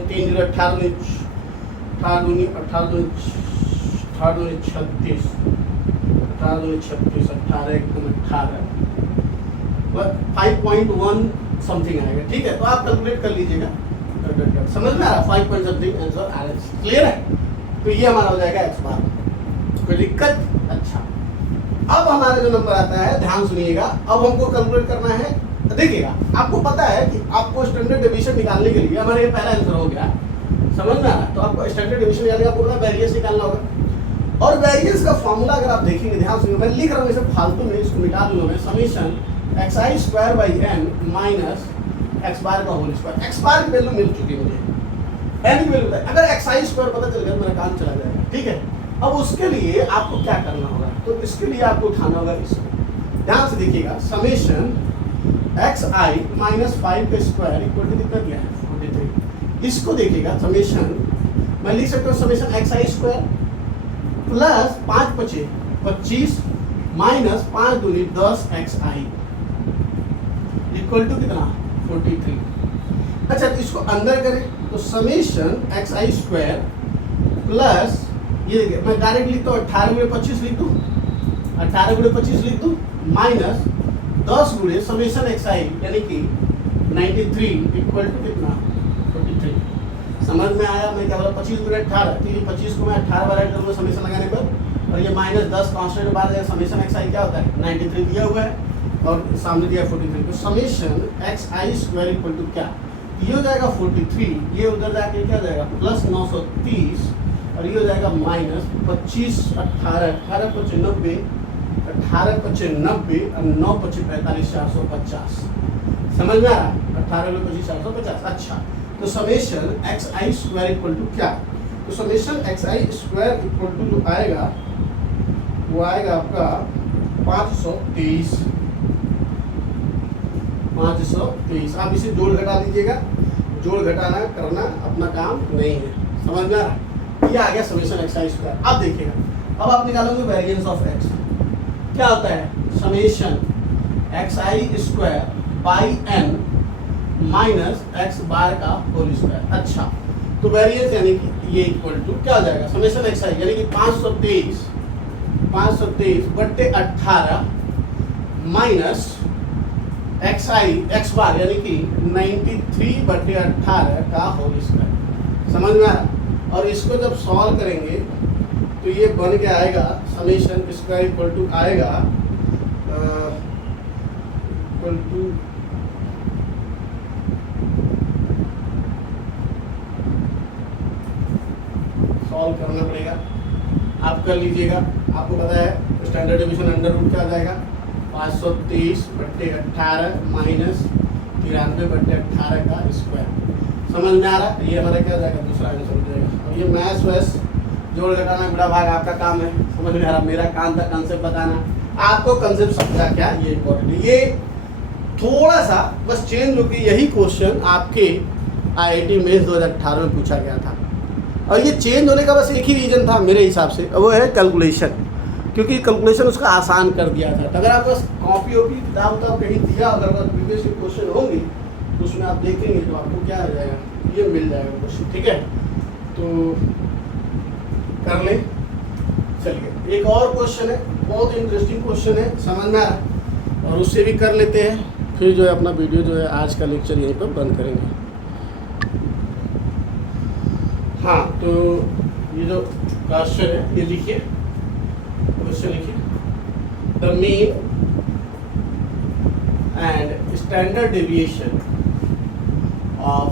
3 0 18 19 18 दूनी 18 दूनी 36, 18 दूनी 36, 18 एकदम 18, 5.1 समथिंग आएगा, ठीक है, तो आप कैलकुलेट कर लीजिएगा, समझ में आ रहा, 5 पॉइंट समथिंग आंसर आ रहा है, क्लियर है। तो ये हमारा हो जाएगा एक्स बार, कोई दिक्कत। अच्छा, अब हमारा जो नंबर आता है, ध्यान सुनिएगा, अब हमको कैलकुलेट करना है, देखिएगा आपको पता है कि आपको स्टैंडर्ड डेविएशन निकालने के लिए, हमारा ये पहला आंसर हो गया, समझ में आ रहा है, तो आपको स्टैंडर्ड डेविएशन निकालने का पूरा वेरिएंस निकालना होगा, और वेरिएंस का फॉर्मूला अगर आप देखेंगे, ध्यान सुनिए, मैं लिख रहा हूँ इसे फालतू में, इसको मिटा दूंगा मैं, summation x i square by n minus x bar का होल स्क्वायर। एक्स बार की वैल्यू मिल चुकी है मुझे, एन की वैल्यू बताइए, अगर एक्स आई स्क्वायर पता चल गया मेरा काम चला जाएगा, ठीक है। अब उसके लिए आपको क्या करना होगा, तो इसके लिए आपको उठाना होगा इसको, ध्यान से देखिएगा, समेशन एक्स आई माइनस 5 का स्क्वायर इक्वल टू कितना दिया है 43। इसको देखिएगा, समेशन मैं लिख सकता हूँ summation x i square plus 5 × 5 25 minus 5 दूनी 10 एक्स आई इक्वल टू कितना 43। अच्छा, तो इसको अंदर करें तो summation x i square plus ये देखिए, मैं डायरेक्ट लिखता हूँ 18 × 25 लिख दूँ, 18 × 25 लिख दूँ माइनस 10 गुणे समेशन एक्स आई यानी कि 93 इक्वल टू कितना 43। समझ में आया मैं क्या बोला, 25 × 18, तो ये 25 को मैं 18 बार ऐड करूँगा समेशन लगाने पर, और ये माइनस 10 कांस्टेंट बार है, समेशन एक्स आई क्या होता है 93 दिया हुआ है और सामने दिया 43, तो summation x i square equal to क्या, ये हो जाएगा 43, ये उधर जाके क्या हो जाएगा प्लस 930, और ये हो जाएगा माइनस 25 18 18 × 90, 18 × 90 और 9 × 45 450। समझ में आ रहा है, 18 × 25 450। अच्छा, तो summation x i square equal to क्या, तो summation x i square equal to जो आएगा वो आएगा आपका 523। आप इसे जोड़ घटा दीजिएगा, जोड़ घटाना करना अपना काम नहीं है, समझ में आ रहा है। ये आ गया समेशन एक्स आई स्क्वायर। अब देखिएगा, अब आप निकालोगे वेरिएंस ऑफ एक्स, क्या होता है summation x i square by n minus x bar का होल स्क्वायर। अच्छा, तो वेरिएंस यानी कि ये इक्वल टू क्या हो जाएगा समेशन एक्स आई यानी कि 523 बट्टे 18 माइनस एक्स आई एक्स बार यानी कि 93/18 का होल स्क्वायर। समझ में आ रहा, और इसको जब सॉल्व करेंगे तो ये बन के आएगा समेशन स्क्वायर इक्वल टू आएगा इक्वल टू सॉल्व करना पड़ेगा, आप कर लीजिएगा। आपको पता है स्टैंडर्ड डेविएशन अंडर रूट क्या आ जाएगा 530/18 माइनस 93/18 का स्क्वायर। समझ में आ रहा है, ये हमारा क्या हो जाएगा दूसरा आंसर हो जाएगा। और ये मैथ्स वैस जोड़ घटाना बड़ा भाग आपका काम है, समझ में आ रहा, मेरा काम था कंसेप्ट बताना, आपको कंसेप्ट समझा क्या ये इम्पोर्टेंट है। ये थोड़ा सा बस चेंज हो के यही क्वेश्चन आपके IIT मेंस 2018 में पूछा गया था, और ये चेंज होने का बस एक ही रीज़न था मेरे हिसाब से, वो है कैलकुलेशन, क्योंकि कैलकुलेशन उसका आसान कर दिया था। तो अगर आप बस कॉपी वॉपी किताब उताब कहीं दिया, अगर प्रीवियस क्वेश्चन होंगे तो उसमें आप देखेंगे तो आपको क्या आ जाएगा, ये मिल जाएगा क्वेश्चन, ठीक है। तो कर लें, चलिए एक और क्वेश्चन है, बहुत इंटरेस्टिंग क्वेश्चन है, समझ में आ रहा, और उससे भी कर लेते हैं, फिर जो है अपना वीडियो जो है आज का लेक्चर यहीं पर बंद करेंगे। हाँ, तो ये जो क्वेश्चन है ये लिखिए, क्वेश्चन लिखिए, the mean and standard deviation of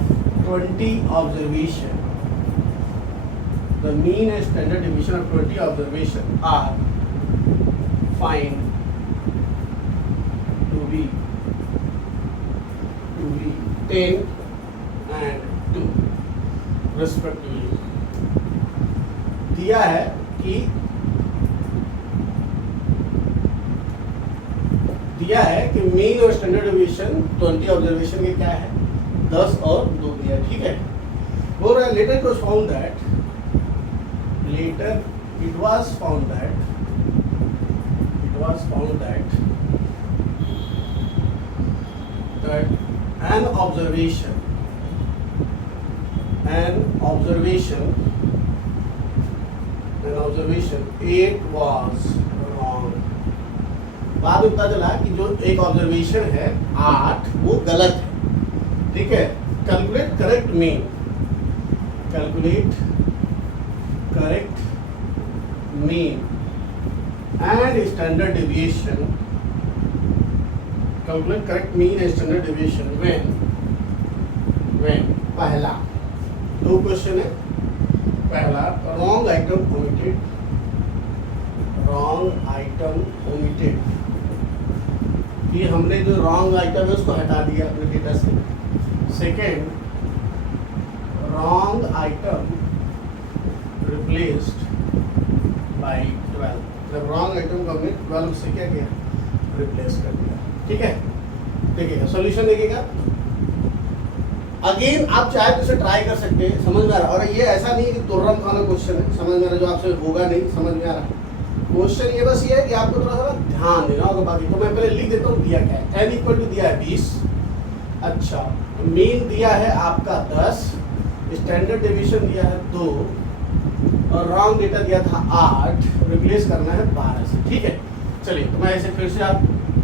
20 observation, the mean and standard deviation of 20 observation are find to be 10 and 2 respectively. दिया है कि मीन और स्टैंडर्ड डेविएशन 20 ऑब्जर्वेशन के क्या है 10 और 2 दिया है, ठीक है। बोल रहा है later it was found that an observation 8 was wrong। बाद में पता चला कि जो एक ऑब्जर्वेशन है 8 वो गलत है, ठीक है। Calculate correct mean and standard deviation calculate correct mean and standard deviation when पहला 2 क्वेश्चन है। पहला wrong item omitted, ये हमने जो wrong item है उसको हटा दिया अपने डेटा से। Second wrong item replaced by 12, जब wrong item को हमने 12 से क्या किया रिप्लेस कर दिया, ठीक है। देखिएगा सॉल्यूशन देखिएगा। अगेन आप चाहे तो इसे ट्राई कर सकते हैं, समझ में आ रहा। और ये ऐसा नहीं है कि तुर्रम खाना क्वेश्चन है, समझ में आ रहा, जो आपसे होगा नहीं, समझ में आ रहा। क्वेश्चन ये बस ये है कि आपको थोड़ा सा ध्यान देना होगा। बाकी तो मैं पहले लिख देता हूँ दिया क्या है। n इक्वल टू दिया है 20, अच्छा मीन दिया है आपका 10, स्टैंडर्ड डेविएशन दिया है 2 और रॉन्ग डेटा दिया था 8, रिप्लेस करना है 12 से, ठीक है। चलिए तो मैं ऐसे फिर से आप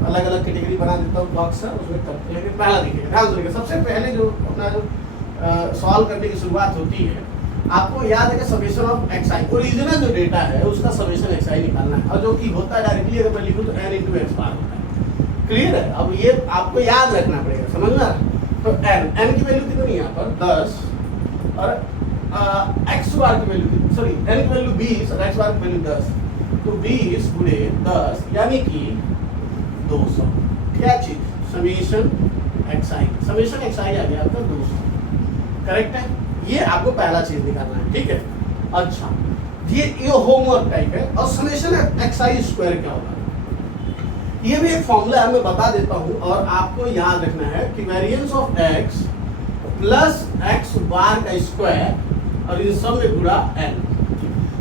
अलग अलग कैटेगरी बना देता हूँ बॉक्स है उसमें करते हैं। पहला देखिए ध्यान से, सबसे पहले जो अपना जो सॉल्व करने की शुरुआत होती है, आपको याद है कि समेशन ऑफ xi ओरिजिनल जो डेटा है उसका समेशन xi निकालना है, और जो कि होता है डायरेक्टली अगर मैं लिखूँ तो n इंटू एक्स बार होता है। क्लियर है। अब ये आपको याद रखना पड़ेगा, समझ में आ रहा है। तो n की वैल्यू कितनी है यहाँ पर 10 और x बार की वैल्यू सॉरी n की वैल्यू 20 और x बार की वैल्यू 10, तो 20 गुणे 10 यानी कि 200। क्या चीज समेशन xi आ गया आपका 200, करेक्ट है। ये आपको पहला चीज निकालना है, ठीक है। अच्छा ये होमवर्क टाइप है। और समेशन xi स्क्वायर क्या होगा, ये भी एक फॉर्मूला है, मैं बता देता हूँ। और आपको याद रखना है कि variance of x plus x bar का स्क्वायर और इन सब में गुणा n।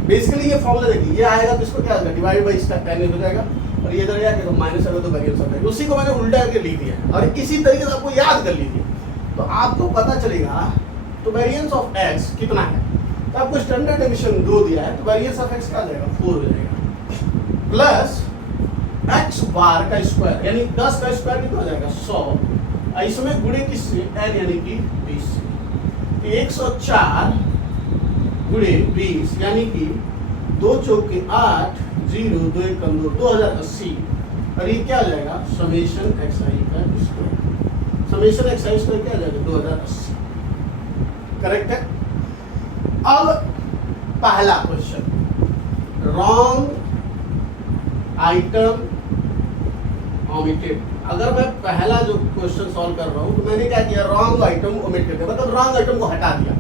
बेसिकली ये फॉर्मूला देखिए, ये आएगा तो इसको क्या होगा डिवाइड बाई इसका tan हो जाएगा, और ये इधर जाके तो माइनस आएगा तो वेरिएंस हो जाएगा। उसी को मैंने उल्टा करके लिख दिया और इसी तरीके से आपको याद कर लीजिए तो आपको पता चलेगा। तो वेरिएंस ऑफ x कितना है, तो आपको स्टैंडर्ड डेविएशन 2 दिया है, तो वेरिएंस ऑफ x क्या आ जाएगा 4 हो जाएगा, प्लस x बार का स्क्वायर यानी 10 का स्क्वायर कितना हो जाएगा 100, इसमें गुणे किससे n यानी कि 20 से, 104 गुणे 20 यानी कि 2 चौके 8 0 2 1 कम 2 2080, और ये क्या आ जाएगा समेशन xi का स्क्वायर। समेशन xi स्क्वायर क्या आ जाएगा 2080, करेक्ट है। अब पहला क्वेश्चन रॉन्ग आइटम ओमिटेड। अगर मैं पहला जो क्वेश्चन सॉल्व कर रहा हूँ तो मैंने क्या किया रॉन्ग आइटम ओमिटेड, मतलब रॉन्ग आइटम को हटा दिया,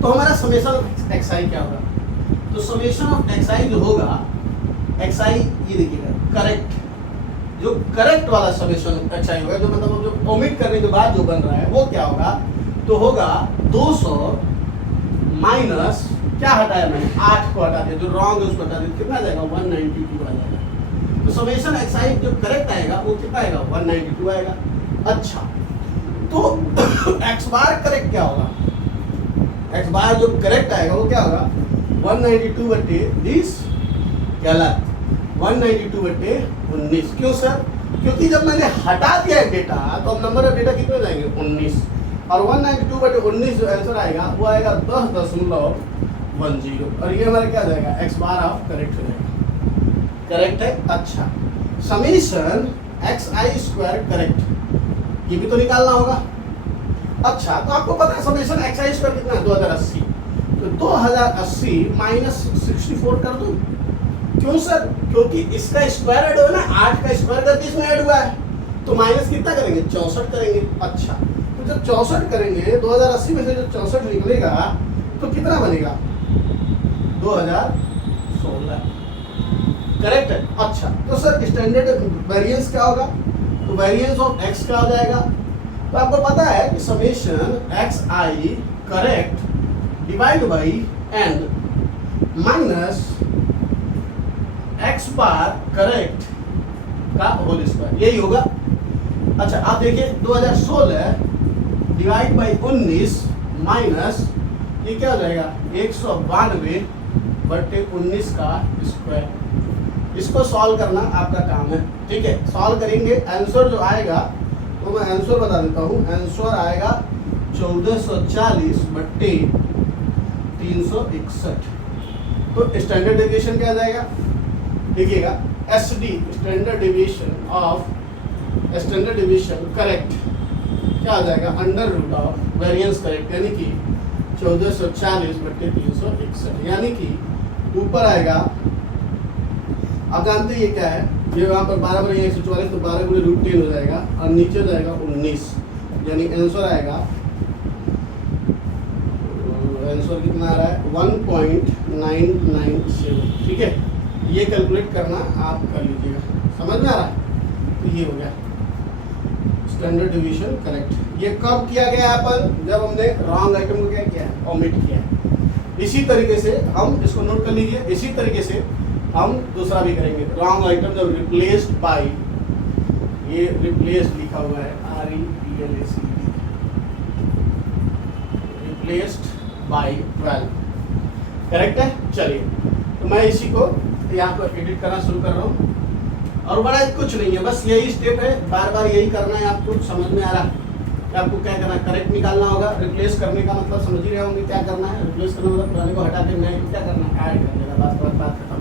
तो हमारा समेशन xi क्या होगा। तो समेशन ऑफ xi जो होगा xi ये देखिएगा करेक्ट, जो करेक्ट वाला समेशन xi होगा, जो मतलब जो ओमिट करने के बाद जो बन रहा है वो क्या होगा, तो होगा 200 माइनस क्या हटाया मैंने 8 को हटा दिया, जो रॉन्ग है उसको हटा दिया, कितना आ जाएगा 192 आ जाएगा। तो समेशन xi जो करेक्ट आएगा वो कितना आएगा 192 आएगा। अच्छा तो x बार करेक्ट क्या होगा, x बार जो करेक्ट आएगा वो क्या होगा 192/20 गलत 192/19। क्यों सर, क्योंकि जब मैंने हटा दिया है डेटा तो अब नंबर ऑफ डेटा कितने जाएंगे 19, और 192/19 जो आंसर आएगा वो आएगा 10.10, और ये हमारा क्या जाएगा x बार ऑफ करेक्ट हो जाएगा, करेक्ट है। अच्छा समेशन xi स्क्वायर करेक्ट, ये भी तो निकालना होगा। अच्छा तो आपको पता है समेशन xi स्क्वायर कितना है 2080, तो 2080 माइनस 64 कर दूं, क्यों सर? क्योंकि इसका स्क्वायर ऐड हुआ ना, 8 का स्क्वायर करके इसमें ऐड हुआ है, तो माइनस कितना करेंगे? 64 करेंगे। अच्छा, तो जब 64 करेंगे 2080 में से जब 64 निकलेगा तो कितना बनेगा? 2016। करेक्ट है। अच्छा, तो सर स्टैंडर्ड वेरिएंस क्या होगा? तो वेरिएंस ऑफ एक्स क्या हो जाएगा? तो आपको पता है कि summation x i correct divide by n minus x bar correct का होल स्क्वायर, यही होगा। अच्छा, आप देखिए 2016 डिवाइड बाई 19 माइनस ये क्या हो जाएगा? 192 बटे 19 का स्क्वायर। इसको सॉल्व करना आपका काम है, ठीक है? सॉल्व करेंगे, आंसर जो आएगा तो मैं आंसर बता देता हूँ। आंसर आएगा 1440 बट्टे 361। तो स्टैंडर्ड डेविएशन क्या आ जाएगा? देखिएगा, s d standard deviation of standard deviation correct क्या आ जाएगा? Under root of variance correct, यानी कि 1440 बट्टे 361, यानी कि ऊपर आएगा, आप जानते हैं ये क्या है, ये वहाँ पर 12 बनेगा 144, तो 12 गुणे रूट 10 हो जाएगा, और नीचे हो जाएगा 19, यानी आंसर आएगा, आंसर कितना आ रहा है? 1.997। ठीक है, ये कैलकुलेट करना आप कर लीजिएगा। समझ में आ रहा है? तो ये हो गया स्टैंडर्ड डिवीजन करेक्ट। ये कब किया गया अपन? जब हमने रॉन्ग आइटम को क्या किया है? ओमिट किया है। इसी तरीके से हम इसको नोट कर लीजिए, इसी तरीके से हम दूसरा भी करेंगे। रॉन्ग आइटम जब रिप्लेस्ड बाय, ये रिप्लेस्ड लिखा हुआ है REPLACED, रिप्लेस्ड बाय 12, करेक्ट है। चलिए, तो मैं इसी को यहाँ पर एडिट करना शुरू कर रहा हूँ, और बड़ा कुछ नहीं है, बस यही स्टेप है, बार बार यही करना है। आपको समझ में आ रहा है कि आपको क्या करना है? करेक्ट निकालना होगा। रिप्लेस करने का मतलब समझ ही रहे होंगे क्या करना है। रिप्लेस करना मतलब पुराने को हटा के नए को क्या करना है? ऐड कर देना, बात खत्म।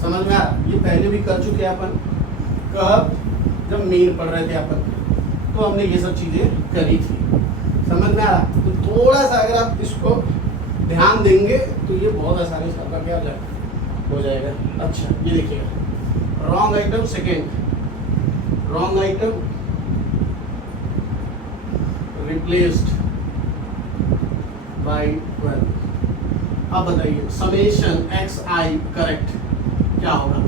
समझ में आ रहा? ये पहले भी कर चुके हैं अपन, कब? जब मेन पढ़ रहे थे अपन, तो हमने ये सब चीज़ें करी थी। समझ में आ रहा? तो थोड़ा सा अगर आप इसको ध्यान देंगे तो ये बहुत आसानी से आपका क्या हो जाएगा। अच्छा, ये देखिएगा, wrong item second, wrong item replaced by 12। अब बताइए समेशन एक्स आई करेक्ट क्या होगा?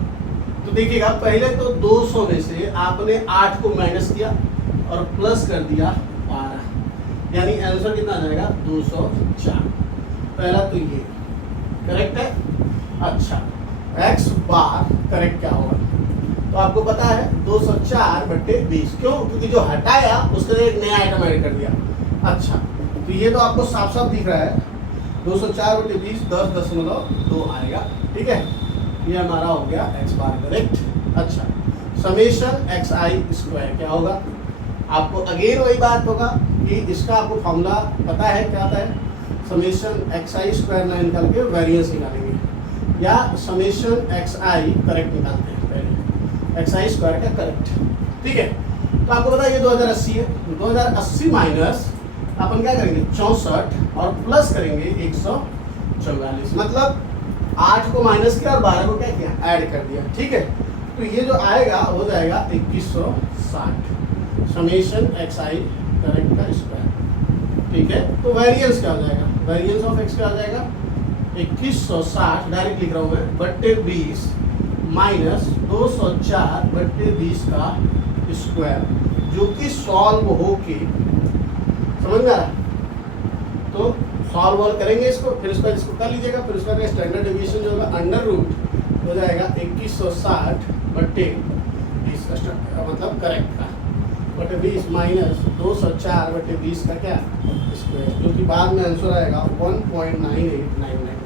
तो देखिएगा, पहले तो 200 में से आपने 8 को माइनस किया और प्लस कर दिया 12, यानी आंसर कितना आ जाएगा? 204। पहला तो ये करेक्ट है। अच्छा, एक्स बार करेक्ट क्या होगा? तो आपको पता है 204 बट्टे 20, क्यों? क्योंकि जो हटाया उसके लिए एक नया आइटम ऐड कर दिया। अच्छा, तो ये तो आपको साफ साफ दिख रहा है, 204 बट्टे 20 10.2 आएगा। ठीक है, ये हमारा हो गया एक्स बार करेक्ट। अच्छा, समेशन एक्स आई स्क्वायर क्या होगा? आपको अगेन वही बात होगा कि इसका आपको फॉर्मूला पता है क्या आता है? समेशन एक्स आई स्क्वायर ना निकाल के वेरिएंस निकालेंगे, या समेशन एक्स आई करेक्ट निकालते हैं पहले, एक्स आई स्क्वायर का करेक्ट। ठीक है, तो आपको पता है ये 2080 है, 2080 माइनस अपन क्या करेंगे? 64 और प्लस करेंगे 144, मतलब 8 को माइनस किया और 12 को क्या किया? ऐड कर दिया। ठीक है, तो ये जो आएगा हो जाएगा 2160, समेशन एक्स आई करेक्ट का स्क्वायर। ठीक है, तो वेरिएंस क्या हो जाएगा? वेरिएंस ऑफ एक्स क्या हो जाएगा? 2160 डायरेक्ट लिख रहा हूँ मैं, बट्टे 20 माइनस 204 बट्टे 20 का स्क्वायर, जो कि सॉल्व हो के, समझ में आ रहा? तो सॉल्व वॉल्व करेंगे इसको, फिर उसका इसको कर लीजिएगा, फिर उसका स्टैंडर्ड डेविएशन जो होगा अंडर रूट हो जाएगा 2160 बट्टे 20 का, मतलब करेक्ट का, बटे 20 माइनस 204 बटे 20 का क्या स्क्वायर, जो कि बाद में आंसर आएगा 1.9899।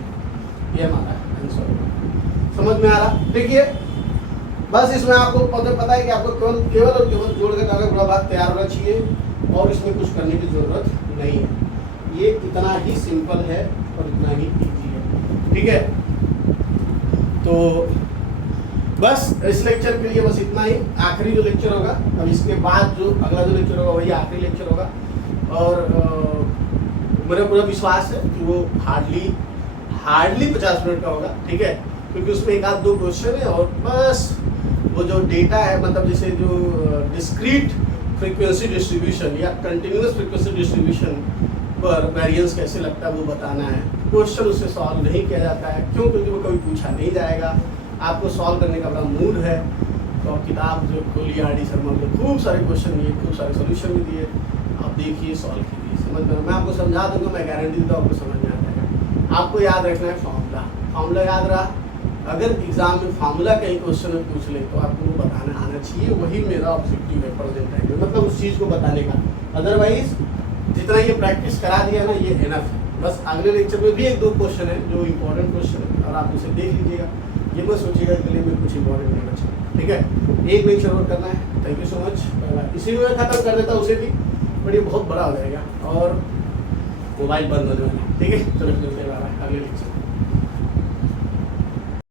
ये हमारा आंसर। समझ में आ रहा? देखिए, बस इसमें आपको पता है कि आपको केवल और केवल जोड़ के आगे पूरा बात तैयार होना चाहिए और इसमें कुछ करने की ज़रूरत नहीं है। ये इतना ही सिंपल है और इतना ही ईजी है। ठीक है, तो बस इस लेक्चर के लिए बस इतना ही। आखिरी जो लेक्चर होगा, अब इसके बाद जो अगला जो लेक्चर होगा वही आखिरी लेक्चर होगा, और मेरा पूरा विश्वास है कि वो हार्डली 50 मिनट का होगा। ठीक है, क्योंकि उसमें एक आध दो क्वेश्चन है और बस वो जो डेटा है, मतलब जैसे जो डिस्क्रीट फ्रीक्वेंसी डिस्ट्रीब्यूशन या कंटिन्यूस फ्रीक्वेंसी डिस्ट्रीब्यूशन पर वेरिएंस कैसे लगता है वो बताना है। क्वेश्चन उससे सॉल्व नहीं किया जाता है, क्यों? क्योंकि वो कभी पूछा नहीं जाएगा। आपको सॉल्व करने का बड़ा मूड है तो आप किताब जो खोलिए आर डी शर्मा में, खूब सारे क्वेश्चन दिए, खूब सारे सोल्यूशन भी दिए, आप देखिए, सॉल्व कीजिए, समझ में। मैं आपको समझा दूंगा, मैं गारंटी देता हूँ आपको समझ में आ जाएगा। आपको याद रखना है फार्मूला याद रहा। अगर एग्जाम में फार्मूला कहीं क्वेश्चन में पूछ ले तो आपको वो बताना आना चाहिए, वही मेरा ऑब्जेक्टिव है प्रेजेंट टाइम में, मतलब उस चीज़ को बताने का। अदरवाइज जितना ये प्रैक्टिस करा दिया ना, ये एनफ है। बस अगले लेक्चर में भी एक दो क्वेश्चन है जो इंपॉर्टेंट क्वेश्चन है और आप उसे देख लीजिएगा। ये मत सोचिएगा कि लिए में कुछ इंपॉर्टेंट नहीं बचा, ठीक है। एक लेक्चर और करना है। Thank you so much, bye bye. इसी में खत्म कर देता उसे भी, बट ये बहुत बड़ा हो जाएगा और मोबाइल बंद हो जाएगा, ठीक है। चलो मिलते हैं, बाय बाय अगले लेक्चर।